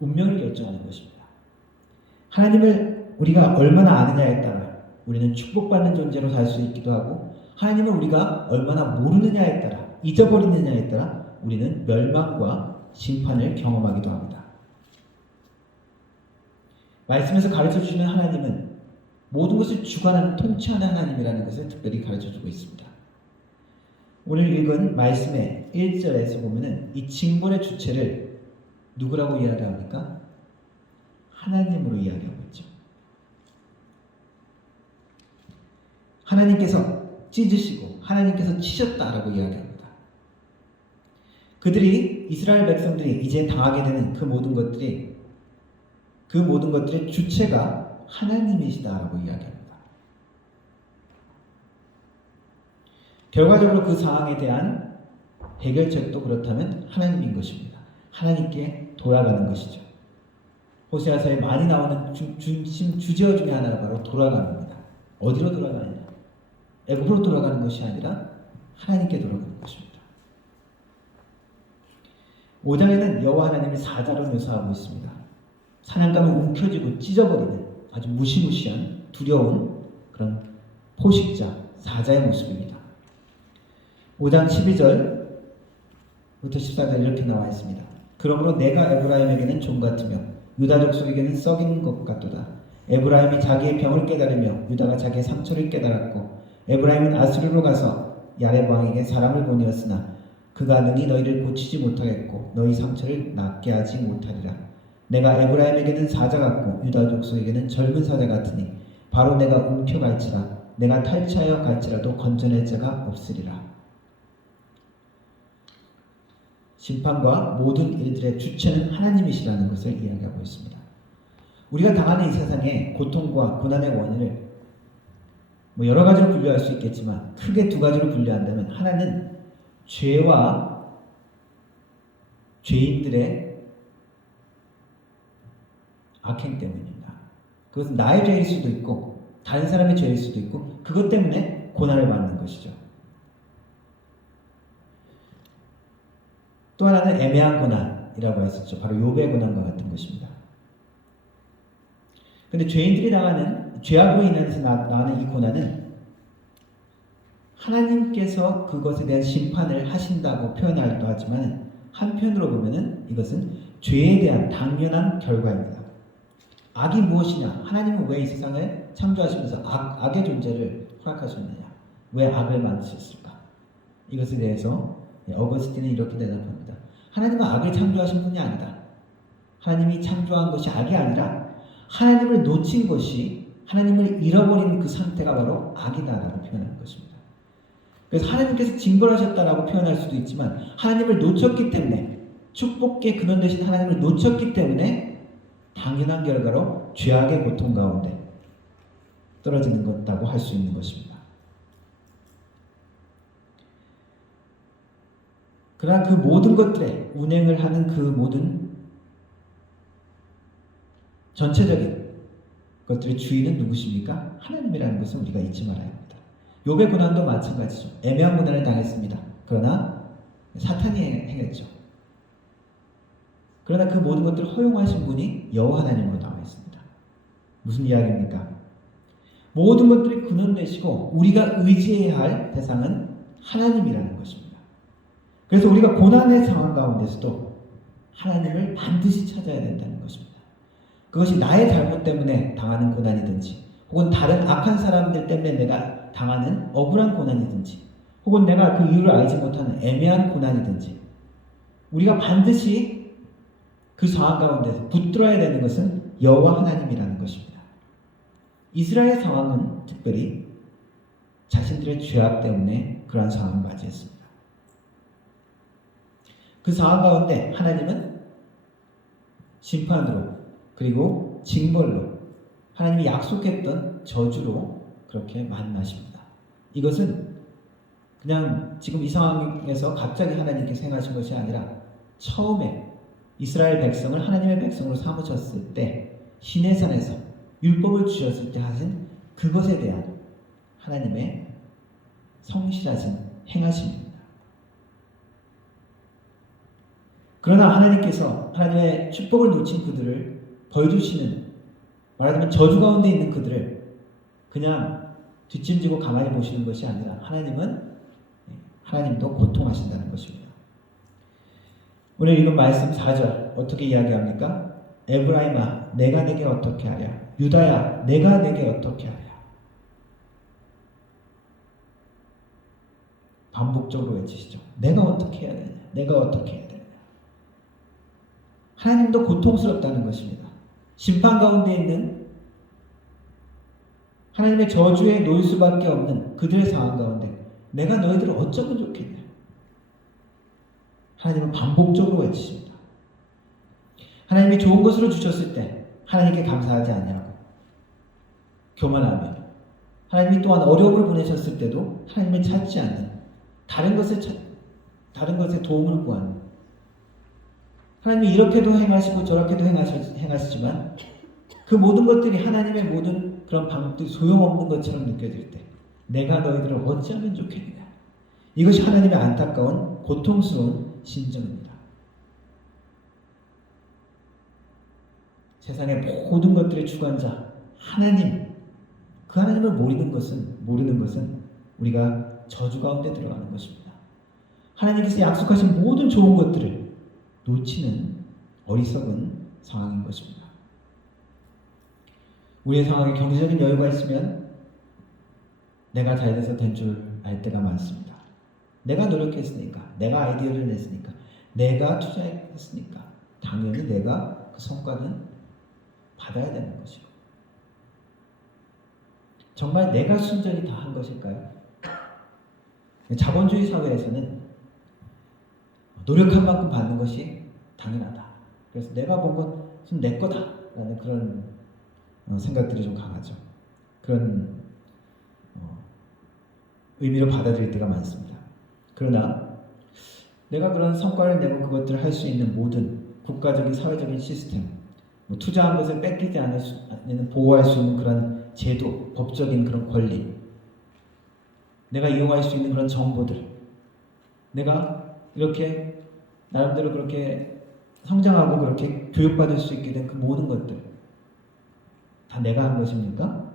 운명을 결정하는 것입니다. 하나님을 우리가 얼마나 아느냐에 따라 우리는 축복받는 존재로 살 수 있기도 하고 하나님을 우리가 얼마나 모르느냐에 따라 잊어버리느냐에 따라 우리는 멸망과 심판을 경험하기도 합니다. 말씀에서 가르쳐주시는 하나님은 모든 것을 주관하는 통치하는 하나님이라는 것을 특별히 가르쳐주고 있습니다. 오늘 읽은 말씀의 1절에서 보면은 이 징벌의 주체를 누구라고 이야기합니까? 하나님으로 이야기하고 있죠. 하나님께서 찢으시고 하나님께서 치셨다라고 이야기합니다. 이스라엘 백성들이 이제 당하게 되는 그 모든 것들의 주체가 하나님이시다라고 이야기합니다. 결과적으로 그 상황에 대한 해결책도 그렇다면 하나님인 것입니다. 하나님께 돌아가는 것이죠. 호세아서에 많이 나오는 중심 주제어 중에 하나가 바로 돌아가는 겁니다. 어디로 돌아가느냐? 애굽으로 돌아가는 것이 아니라 하나님께 돌아가는 것입니다. 5장에는 여호와 하나님을 사자로 묘사하고 있습니다. 사냥감이 움켜쥐고 찢어버리는 아주 무시무시한 두려운 그런 포식자, 사자의 모습입니다. 5장 12절부터 14절 이렇게 나와 있습니다. 그러므로 내가 에브라임에게는 종 같으며 유다 족속에게는 썩인 것 같도다. 에브라임이 자기의 병을 깨달으며 유다가 자기의 상처를 깨달았고 에브라임은 아수르로 가서 야렙 왕에게 사람을 보내었으나 그가 능히 너희를 고치지 못하겠고 너희 상처를 낫게 하지 못하리라. 내가 에브라임에게는 사자 같고 유다 족속에게는 젊은 사자 같으니 바로 내가 움켜갈지라. 내가 탈취하여 갈지라도 건져낼 자가 없으리라. 심판과 모든 일들의 주체는 하나님이시라는 것을 이야기하고 있습니다. 우리가 당하는 이 세상에 고통과 고난의 원인을 여러 가지로 분류할 수 있겠지만 크게 두 가지로 분류한다면 하나는 죄와 죄인들의 악행 때문입니다. 그것은 나의 죄일 수도 있고 다른 사람의 죄일 수도 있고 그것 때문에 고난을 받는 것이죠. 또 하나는 애매한 고난이라고 했었죠. 바로 욥의 고난과 같은 것입니다. 그런데 죄인들이 당하는 죄악으로 인해서 나는 이 고난은 하나님께서 그것에 대한 심판을 하신다고 표현하기도 하지만 한편으로 보면은 이것은 죄에 대한 당연한 결과입니다. 악이 무엇이냐? 하나님은 왜 이 세상을 창조하시면서 악의 존재를 허락하셨느냐? 왜 악을 만드셨을까? 이것에 대해서 어거스틴은 이렇게 대답합니다. 하나님은 악을 창조하신 분이 아니다. 하나님이 창조한 것이 악이 아니라 하나님을 놓친 것이 하나님을 잃어버린 그 상태가 바로 악이다라고 표현하는 것입니다. 그래서 하나님께서 징벌하셨다라고 표현할 수도 있지만 하나님을 놓쳤기 때문에 축복의 근원 되신 하나님을 놓쳤기 때문에 당연한 결과로 죄악의 고통 가운데 떨어지는 것이라고 할 수 있는 것입니다. 그러나 그 모든 것들에 운행을 하는 그 모든 전체적인 것들의 주인은 누구십니까? 하나님이라는 것을 우리가 잊지 말아야 합니다. 욥의 고난도 마찬가지죠. 애매한 고난을 당했습니다. 그러나 사탄이 행했죠. 그러나 그 모든 것들을 허용하신 분이 여호와 하나님으로 나와 있습니다. 무슨 이야기입니까? 모든 것들이 근원되시고 우리가 의지해야 할 대상은 하나님이라는 것입니다. 그래서 우리가 고난의 상황 가운데서도 하나님을 반드시 찾아야 된다는 것입니다. 그것이 나의 잘못 때문에 당하는 고난이든지 혹은 다른 악한 사람들 때문에 내가 당하는 억울한 고난이든지 혹은 내가 그 이유를 알지 못하는 애매한 고난이든지 우리가 반드시 그 상황 가운데서 붙들어야 되는 것은 여호와 하나님이라는 것입니다. 이스라엘 상황은 특별히 자신들의 죄악 때문에 그러한 상황을 맞이했습니다. 그 상황 가운데 하나님은 심판으로 그리고 징벌로 하나님이 약속했던 저주로 그렇게 만나십니다. 이것은 그냥 지금 이 상황에서 갑자기 하나님께서 행하신 것이 아니라 처음에 이스라엘 백성을 하나님의 백성으로 삼으셨을 때 시내산에서 율법을 주셨을 때 하신 그것에 대한 하나님의 성실하신 행하심입니다. 그러나 하나님께서 하나님의 축복을 놓친 그들을 벌 주시는, 말하자면 저주 가운데 있는 그들을 그냥 뒷짐지고 가만히 보시는 것이 아니라 하나님도 고통하신다는 것입니다. 오늘 읽은 말씀 4절 어떻게 이야기합니까? 에브라임아 내가 내게 어떻게 하랴? 유다야 내가 내게 어떻게 하랴? 반복적으로 외치시죠. 내가 어떻게 해야 되냐? 내가 어떻게 해야 되냐? 하나님도 고통스럽다는 것입니다. 심판 가운데 있는 하나님의 저주에 놓일 수밖에 없는 그들의 상황 가운데 내가 너희들을 어쩌면 좋겠냐? 하나님은 반복적으로 외치십니다. 하나님이 좋은 것으로 주셨을 때 하나님께 감사하지 아니하고 교만하며 하나님이 또한 어려움을 보내셨을 때도 하나님을 찾지 않는 다른 것에 도움을 구하는 하나님이 이렇게도 행하시고 저렇게도 행하시지만 그 모든 것들이 하나님의 모든 그런 방법들이 소용없는 것처럼 느껴질 때 내가 너희들을 어찌하면 좋겠느냐. 이것이 하나님의 안타까운 고통스러운 심정입니다. 세상의 모든 것들의 주관자 하나님, 그 하나님을 모르는 것은 우리가 저주 가운데 들어가는 것입니다. 하나님께서 약속하신 모든 좋은 것들을 놓치는 어리석은 상황인 것입니다. 우리의 상황에 경제적인 여유가 있으면 내가 잘 돼서 된 줄 알 때가 많습니다. 내가 노력했으니까, 내가 아이디어를 냈으니까, 내가 투자했으니까 당연히 내가 그 성과는 받아야 되는 것이고, 정말 내가 순전히 다 한 것일까요? 자본주의 사회에서는 노력한 만큼 받는 것이 당연하다. 그래서 내가 본 것은 내 거다라는 그런 생각들이 좀 강하죠. 그런 의미로 받아들일 때가 많습니다. 그러나 내가 그런 성과를 내고 그것들을 할 수 있는 모든 국가적인 사회적인 시스템, 투자한 것을 뺏기지 않는 보호할 수 있는 그런 제도, 법적인 그런 권리, 내가 이용할 수 있는 그런 정보들, 내가 이렇게 나름대로 그렇게 성장하고 그렇게 교육받을 수 있게 된 그 모든 것들 다 내가 한 것입니까?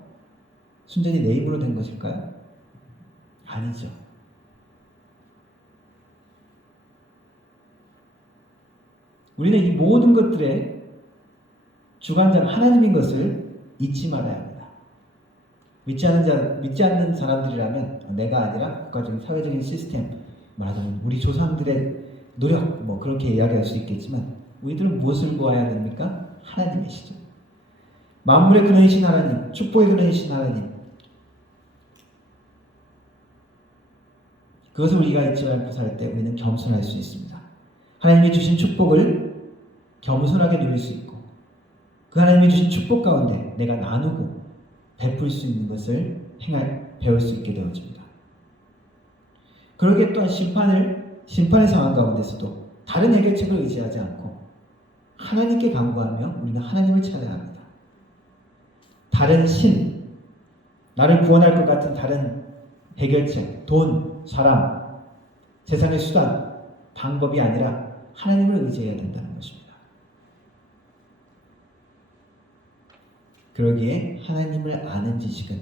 순전히 내 힘으로 된 것일까요? 아니죠. 우리는 이 모든 것들의 주관자는 하나님인 것을 잊지 말아야 합니다. 믿지 않는 사람들이라면 내가 아니라 국가적인 사회적인 시스템, 말하자면 우리 조상들의 노력, 그렇게 이야기할 수 있겠지만 우리들은 무엇을 구해야 됩니까? 하나님이시죠. 만물의 근원이신 하나님, 축복의 근원이신 하나님, 그것을 우리가 잊지 말고 살 때 우리는 겸손할 수 있습니다. 하나님이 주신 축복을 겸손하게 누릴 수 있고, 그 하나님이 주신 축복 가운데 내가 나누고 베풀 수 있는 것을 배울 수 있게 되어집니다. 그러기에 또한 심판의 상황 가운데서도 다른 해결책을 의지하지 않고 하나님께 간구하며 우리는 하나님을 찾아야 합니다. 다른 나를 구원할 것 같은 다른 해결책, 돈, 사람, 세상의 수단, 방법이 아니라 하나님을 의지해야 된다는 것입니다. 그러기에 하나님을 아는 지식은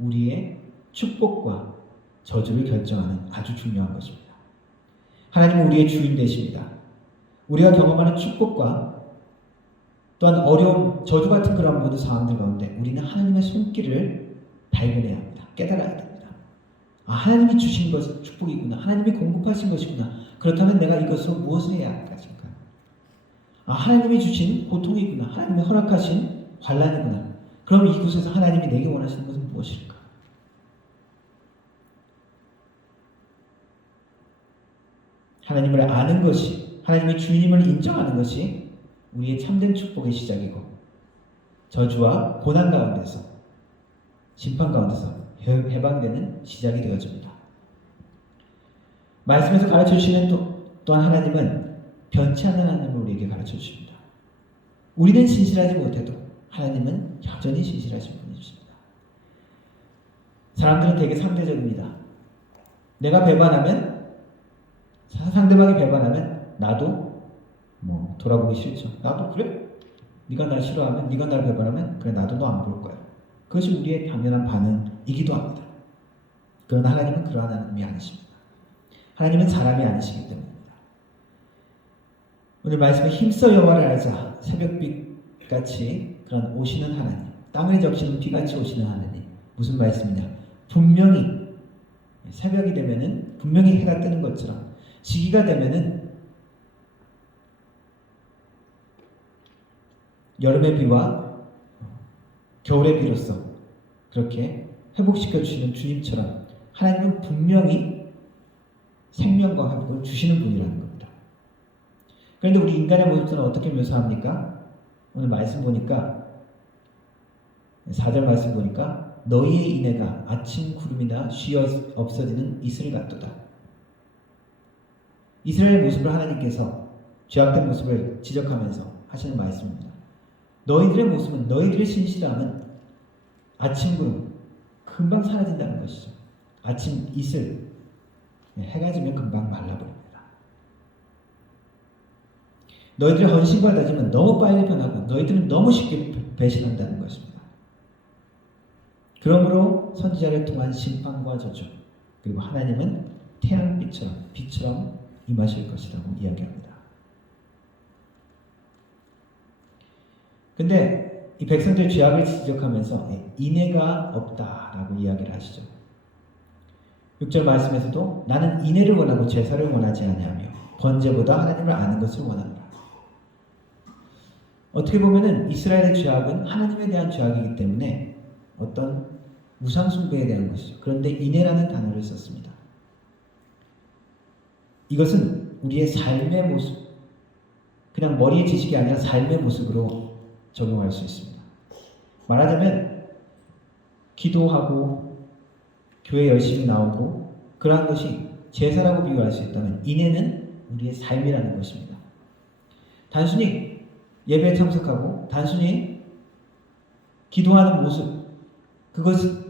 우리의 축복과 저주를 결정하는 아주 중요한 것입니다. 하나님은 우리의 주인 되십니다. 우리가 경험하는 축복과 또한 어려움, 저주 같은 그런 모든 상황들 가운데 우리는 하나님의 손길을 발견해야 합니다. 깨달아야 됩니다. 하나님이 주신 것이 축복이구나. 하나님이 공급하신 것이구나. 그렇다면 내가 이것으로 무엇을 해야 할 것인가? 하나님이 주신 고통이구나. 하나님이 허락하신 환난이구나. 그럼 이곳에서 하나님이 내게 원하시는 것은 무엇일까? 하나님을 아는 것이, 하나님의 주님을 인정하는 것이 우리의 참된 축복의 시작이고, 저주와 고난 가운데서, 심판 가운데서 해방되는 시작이 되어집니다. 말씀에서 가르쳐 주시는 또한 하나님은 변치 않는 하나님을 우리에게 가르쳐 주십니다. 우리는 신실하지 못해도 하나님은 여전히 신실하신 분이십니다. 사람들은 되게 상대적입니다. 내가 배반하면, 상대방이 배반하면 나도 돌아보기 싫죠. 나도 그래? 네가 날 싫어하면, 네가 날 배반하면 그래 나도 너 안 볼 거야. 그것이 우리의 당연한 반응이기도 합니다. 그러나 하나님은 그러한 하나님이 아니십니다. 하나님은 사람이 아니시기 때문입니다. 오늘 말씀에 힘써 여호와를 알자, 새벽빛같이 그런 오시는 하나님, 땅을 적시는 비같이 오시는 하나님. 무슨 말씀이냐? 분명히 새벽이 되면은 분명히 해가 뜨는 것처럼 시기가 되면은 여름의 비와 겨울의 비로서 그렇게 회복시켜 주시는 주님처럼 하나님은 분명히 생명과 회복을 주시는 분이라는 겁니다. 그런데 우리 인간의 모습들은 어떻게 묘사합니까? 오늘 말씀 보니까 4절 말씀 보니까 너희의 인애가 아침 구름이나 쉬어 없어지는 이슬 같도다. 이스라엘의 모습을 하나님께서 죄악된 모습을 지적하면서 하시는 말씀입니다. 너희들의 모습은, 너희들의 신실함은 아침 구름, 금방 사라진다는 것이죠. 아침 이슬, 해가 지면 금방 말라버립니다. 너희들의 헌신과 다짐은 너무 빨리 변하고 너희들은 너무 쉽게 배신한다는 것입니다. 그러므로 선지자를 통한 심판과 저주 그리고 하나님은 빛처럼 임하실 것이라고 이야기합니다. 근데 이 백성들의 죄악을 지적하면서 인애가 없다라고 이야기를 하시죠. 6절 말씀에서도 나는 인애를 원하고 제사를 원하지 아니하며 번제보다 하나님을 아는 것을 원한다. 어떻게 보면은 이스라엘의 죄악은 하나님에 대한 죄악이기 때문에 어떤 우상 숭배에 대한 것이죠. 그런데 인애라는 단어를 썼습니다. 이것은 우리의 삶의 모습, 그냥 머리의 지식이 아니라 삶의 모습으로 적용할 수 있습니다. 말하자면 기도하고 교회 열심히 나오고 그러한 것이 제사라고 비유할 수 있다면 인애는 우리의 삶이라는 것입니다. 단순히 예배에 참석하고 단순히 기도하는 모습 그것을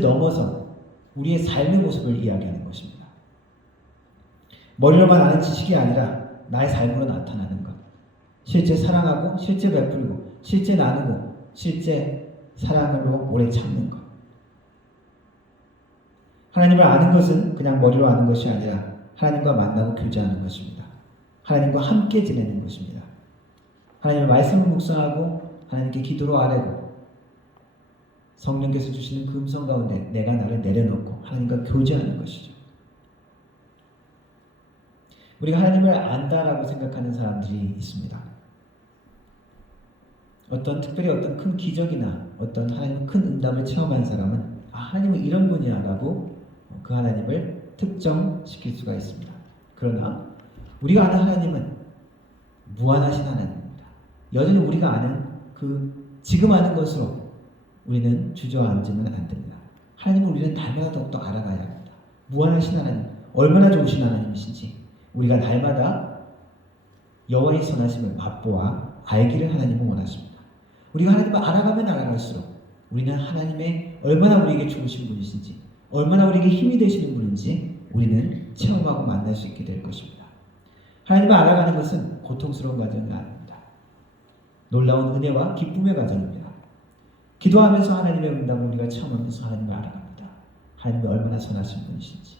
넘어서 우리의 삶의 모습을 이야기하는 것입니다. 머리로만 아는 지식이 아니라 나의 삶으로 나타나는 것. 실제 사랑하고 실제 베풀고 실제 나누고 실제 사랑으로 오래 참는 것. 하나님을 아는 것은 그냥 머리로 아는 것이 아니라 하나님과 만나고 교제하는 것입니다. 하나님과 함께 지내는 것입니다. 하나님의 말씀을 묵상하고 하나님께 기도로 아뢰고 성령께서 주시는 그 음성 가운데 내가 나를 내려놓고 하나님과 교제하는 것이죠. 우리가 하나님을 안다라고 생각하는 사람들이 있습니다. 특별히 어떤 큰 기적이나 어떤 하나님의 큰 응답을 체험한 사람은 하나님은 이런 분이야 라고 그 하나님을 특정시킬 수가 있습니다. 그러나 우리가 아는 하나님은 무한하신 하나님입니다. 여전히 우리가 아는 지금 아는 것으로 우리는 주저앉으면 안 됩니다. 하나님을 우리는 날마다 더욱더 알아가야 합니다. 무한하신 하나님, 얼마나 좋으신 하나님이신지 우리가 날마다 여호와의 선하심을 맛보아 알기를 하나님은 원하십니다. 우리가 하나님을 알아가면 알아갈수록 우리는 하나님의 얼마나 우리에게 좋으신 분이신지 얼마나 우리에게 힘이 되시는 분인지 우리는 체험하고 만날 수 있게 될 것입니다. 하나님을 알아가는 것은 고통스러운 과정이 아닙니다. 놀라운 은혜와 기쁨의 과정입니다. 기도하면서 하나님의 응답을 우리가 체험하면서 하나님을 알아갑니다. 하나님이 얼마나 선하신 분이신지.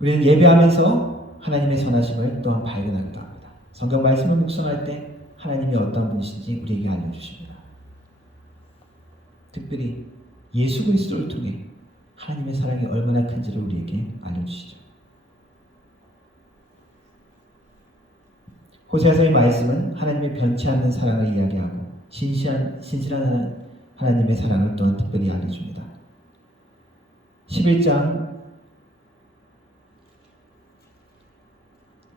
우리는 예배하면서 하나님의 선하심을 또한 발견하기도 합니다. 성경 말씀을 묵상할 때 하나님이 어떠한 분이신지 우리에게 알려주십니다. 특별히 예수 그리스도를 통해 하나님의 사랑이 얼마나 큰지를 우리에게 알려주시죠. 호세아서의 말씀은 하나님의 변치 않는 사랑을 이야기하고 신실한 하나님의 사랑을 또한 특별히 알려줍니다. 11장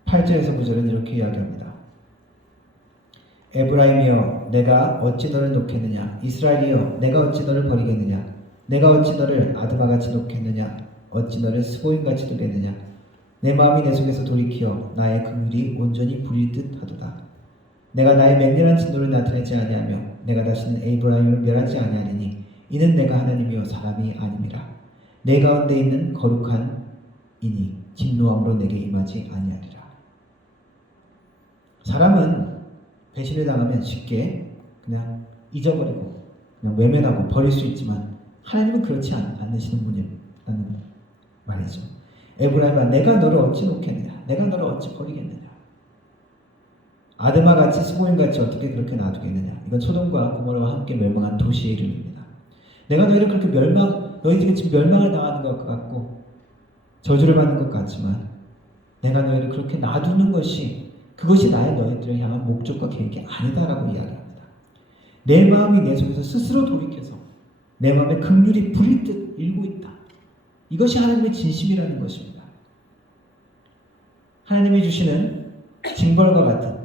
8절에서 9절은 이렇게 이야기합니다. 에브라임이여 내가 어찌 너를 놓겠느냐 이스라엘이여 내가 어찌 너를 버리겠느냐 내가 어찌 너를 아드마같이 놓겠느냐 어찌 너를 스보임같이 두겠느냐 내 마음이 내 속에서 돌이키어 나의 긍휼이 온전히 부릴 듯 하도다. 내가 나의 맹렬한 진노를 나타내지 아니하며 내가 다시는 에브라임을 멸하지 아니하리니 이는 내가 하나님이요 사람이 아님이라. 내 가운데 있는 거룩한 이니 진노함으로 내게 임하지 아니하리라. 사람은 배신을 당하면 쉽게 그냥 잊어버리고 그냥 외면하고 버릴 수 있지만 하나님은 그렇지 않으시는 분이라는 말이죠. 에브라임아 내가 너를 어찌 놓겠느냐 내가 너를 어찌 버리겠느냐 아드마같이 스보임같이 어떻게 그렇게 놔두겠느냐. 이건 소돔과 고모라와 함께 멸망한 도시의 이름입니다. 내가 너희를 그렇게 너희들이 지금 멸망을 당하는 것 같고 저주를 받는 것 같지만 내가 너희를 그렇게 놔두는 그것이 나의 너희들을 향한 목적과 계획이 아니다라고 이야기합니다. 내 마음이 내 속에서 스스로 돌이켜서 내 마음에 긍휼이 부릴 듯 일고 있다. 이것이 하나님의 진심이라는 것입니다. 하나님이 주시는 징벌과 같은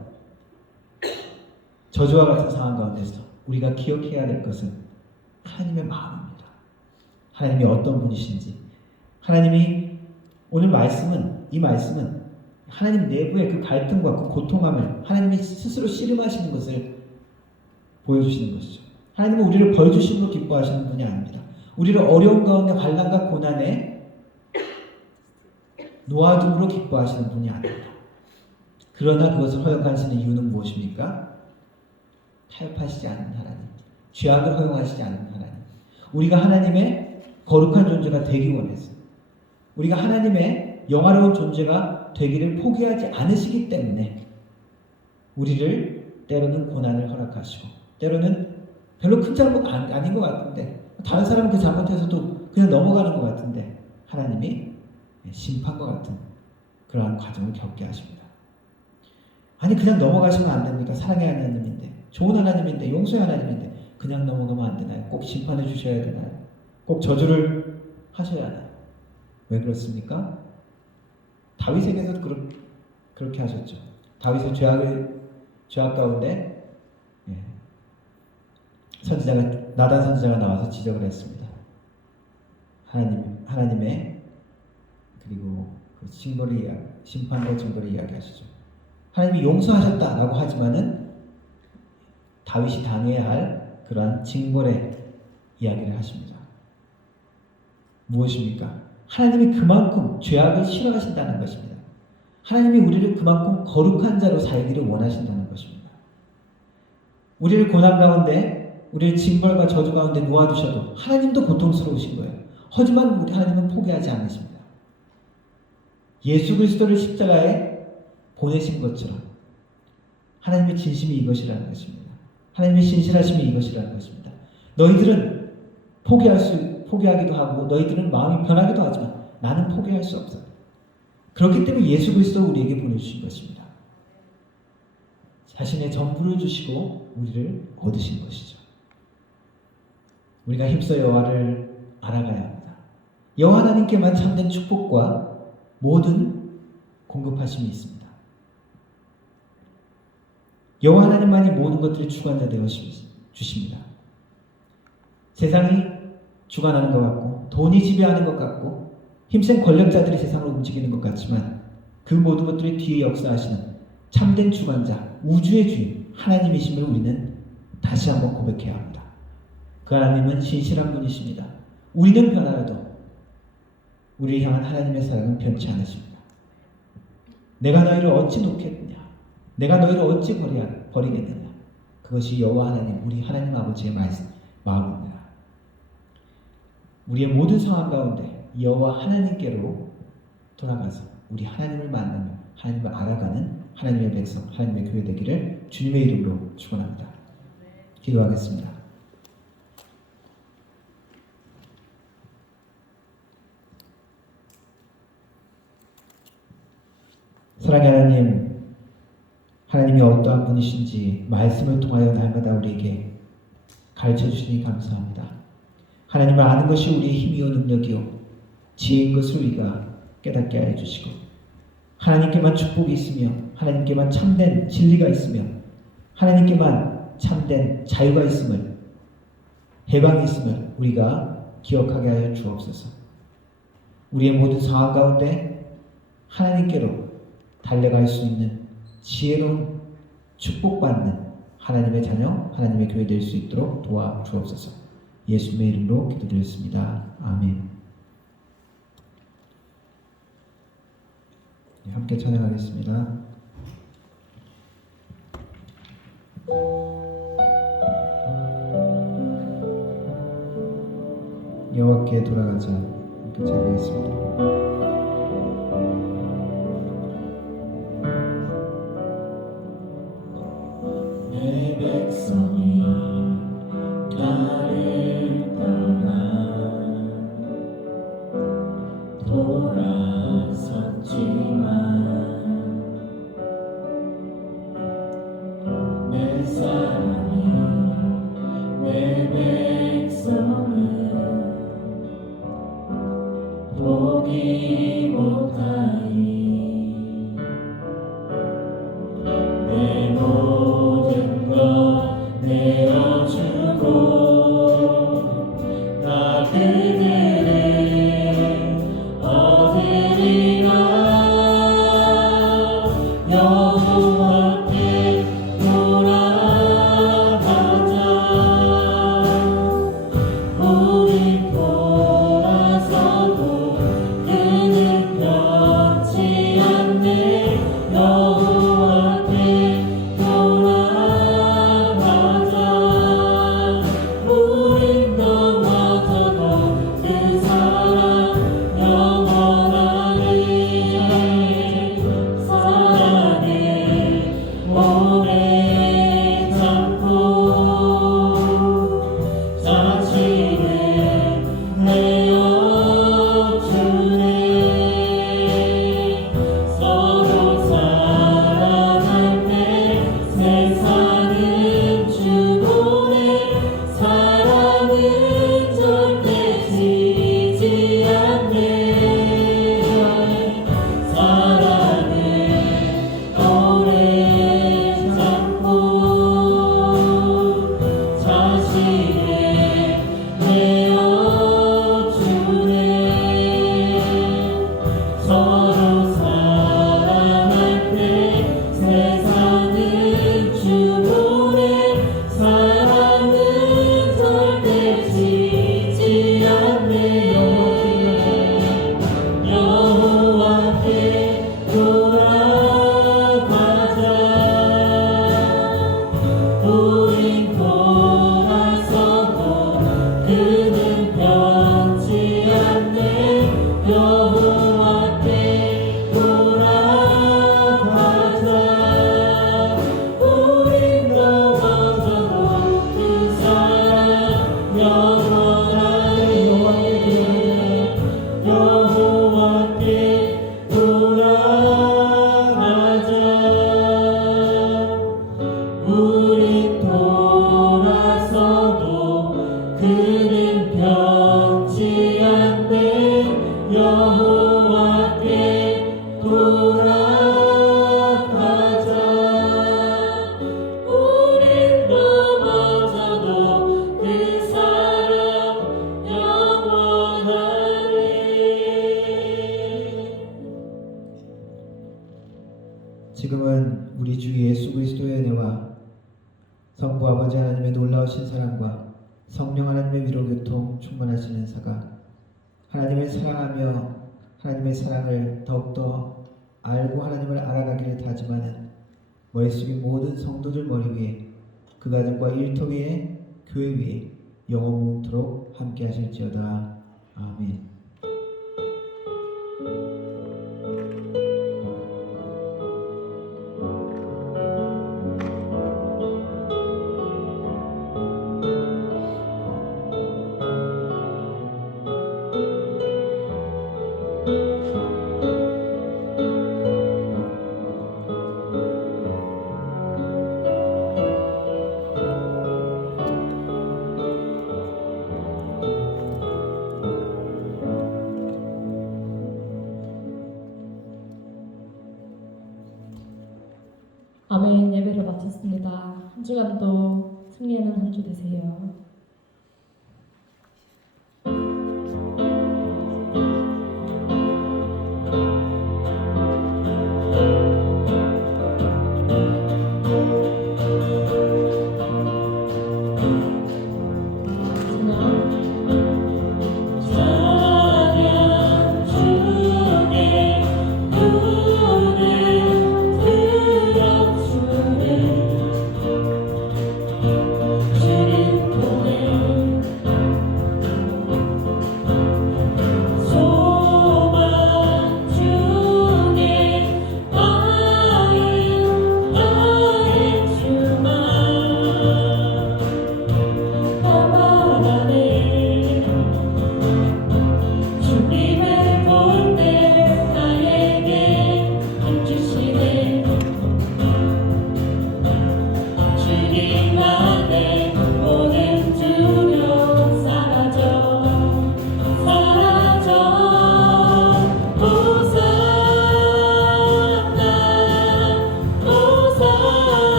저주와 같은 상황 가운데서 우리가 기억해야 될 것은 하나님의 마음입니다. 하나님이 어떤 분이신지 하나님이 오늘 이 말씀은 하나님 내부의 그 갈등과 그 고통함을 하나님이 스스로 씨름하시는 것을 보여주시는 것이죠. 하나님은 우리를 벌주심으로 기뻐하시는 분이 아닙니다. 우리를 어려운 가운데 환난과 고난에 놓아둠으로 기뻐하시는 분이 아니다. 그러나 그것을 허용하시는 이유는 무엇입니까? 타협하시지 않는 하나님, 죄악을 허용하시지 않는 하나님, 우리가 하나님의 거룩한 존재가 되기 원해서, 우리가 하나님의 영화로운 존재가 되기를 포기하지 않으시기 때문에 우리를 때로는 고난을 허락하시고, 때로는 별로 큰 잘못 아닌 것 같은데, 다른 사람은 그 잘못해서도 그냥 넘어가는 것 같은데 하나님이 심판과 같은 그러한 과정을 겪게 하십니다. 아니, 그냥 넘어가시면 안 됩니까? 사랑의 하나님인데, 좋은 하나님인데, 용서의 하나님인데 그냥 넘어가면 안 되나요? 꼭 심판해 주셔야 되나요? 꼭 저주를 하셔야 하나요? 왜 그렇습니까? 다윗에게서도 그렇게 하셨죠. 다윗의 죄악 가운데 나단 선지자가 나와서 지적을 했습니다. 하나님의 그리고 그 심판과 징벌을 이야기하시죠. 하나님이 용서하셨다라고 하지만은 다윗이 당해야 할 그러한 징벌의 이야기를 하십니다. 무엇입니까? 하나님이 그만큼 죄악을 싫어하신다는 것입니다. 하나님이 우리를 그만큼 거룩한 자로 살기를 원하신다는 것입니다. 우리를 고난 가운데, 우리를 징벌과 저주 가운데 놓아두셔도 하나님도 고통스러우신 거예요. 하지만 우리 하나님은 포기하지 않으십니다. 예수 그리스도를 십자가에 보내신 것처럼 하나님의 진심이 이것이라는 것입니다. 하나님의 신실하심이 이것이라는 것입니다. 너희들은 포기하기도 하고 너희들은 마음이 변하기도 하지만 나는 포기할 수 없어. 그렇기 때문에 예수 그리스도를 우리에게 보내주신 것입니다. 자신의 전부를 주시고 우리를 얻으신 것이죠. 우리가 힘써 여호와를 알아가야 합니다. 여호와 하나님께만 참된 축복과 모든 공급하심이 있습니다. 여호와 하나님만이 모든 것들을 주관자 되어 주십니다. 세상이 주관하는 것 같고 돈이 지배하는 것 같고 힘센 권력자들이 세상을 움직이는 것 같지만 그 모든 것들이 뒤에 역사하시는 참된 주관자, 우주의 주인 하나님이심을 우리는 다시 한번 고백해야 합니다. 그 하나님은 신실한 분이십니다. 우리는 변하여도 우리를 향한 하나님의 사랑은 변치 않으십니다. 내가 너희를 어찌 놓겠느냐, 내가 너희를 어찌 버리겠느냐. 그것이 여호와 하나님, 우리 하나님 아버지의 마음입니다. 우리의 모든 상황 가운데 여호와 하나님께로 돌아가서 우리 하나님을 만나며 하나님을 알아가는 하나님의 백성, 하나님의 교회 되기를 주님의 이름으로 축원합니다. 기도하겠습니다. 사랑의 하나님, 하나님이 어떠한 분이신지 말씀을 통하여 날마다 우리에게 가르쳐 주시니 감사합니다. 하나님을 아는 것이 우리의 힘이요 능력이요 지혜인 것을 우리가 깨닫게 하여 주시고, 하나님께만 축복이 있으며 하나님께만 참된 진리가 있으며 하나님께만 참된 자유가 있음을, 해방이 있음을 우리가 기억하게 하여 주옵소서. 우리의 모든 상황 가운데 하나님께로 달려갈 수 있는 지혜로운 축복받는 하나님의 자녀, 하나님의 교회 될 수 있도록 도와주옵소서. 예수님의 이름으로 기도드렸습니다. 아멘. 함께 찬양하겠습니다. 여호와께 돌아가자. 함께 찬양하겠습니다. 내 백성이 나를 떠나 돌아섰지만 내 사랑이 내 백성을 포기 못하니 내 모든 것 내어주고 나 그들을 얻으리라. 여호와께 돌아가자. 우리 돌아서고 그는 성부 아버지 하나님의 놀라우신 사랑과 성령 하나님의 위로교통 충만하신 은사가 하나님을 사랑하며 하나님의 사랑을 더욱더 알고 하나님을 알아가기를 다짐하는 머릿속의 모든 성도들 머리 위에 그 가정과 일터 위에 교회 위에 영원토록 함께 하실지어다. 아멘. 아멘. 예배를 마쳤습니다. 한 주간도 승리하는 한 주 되세요.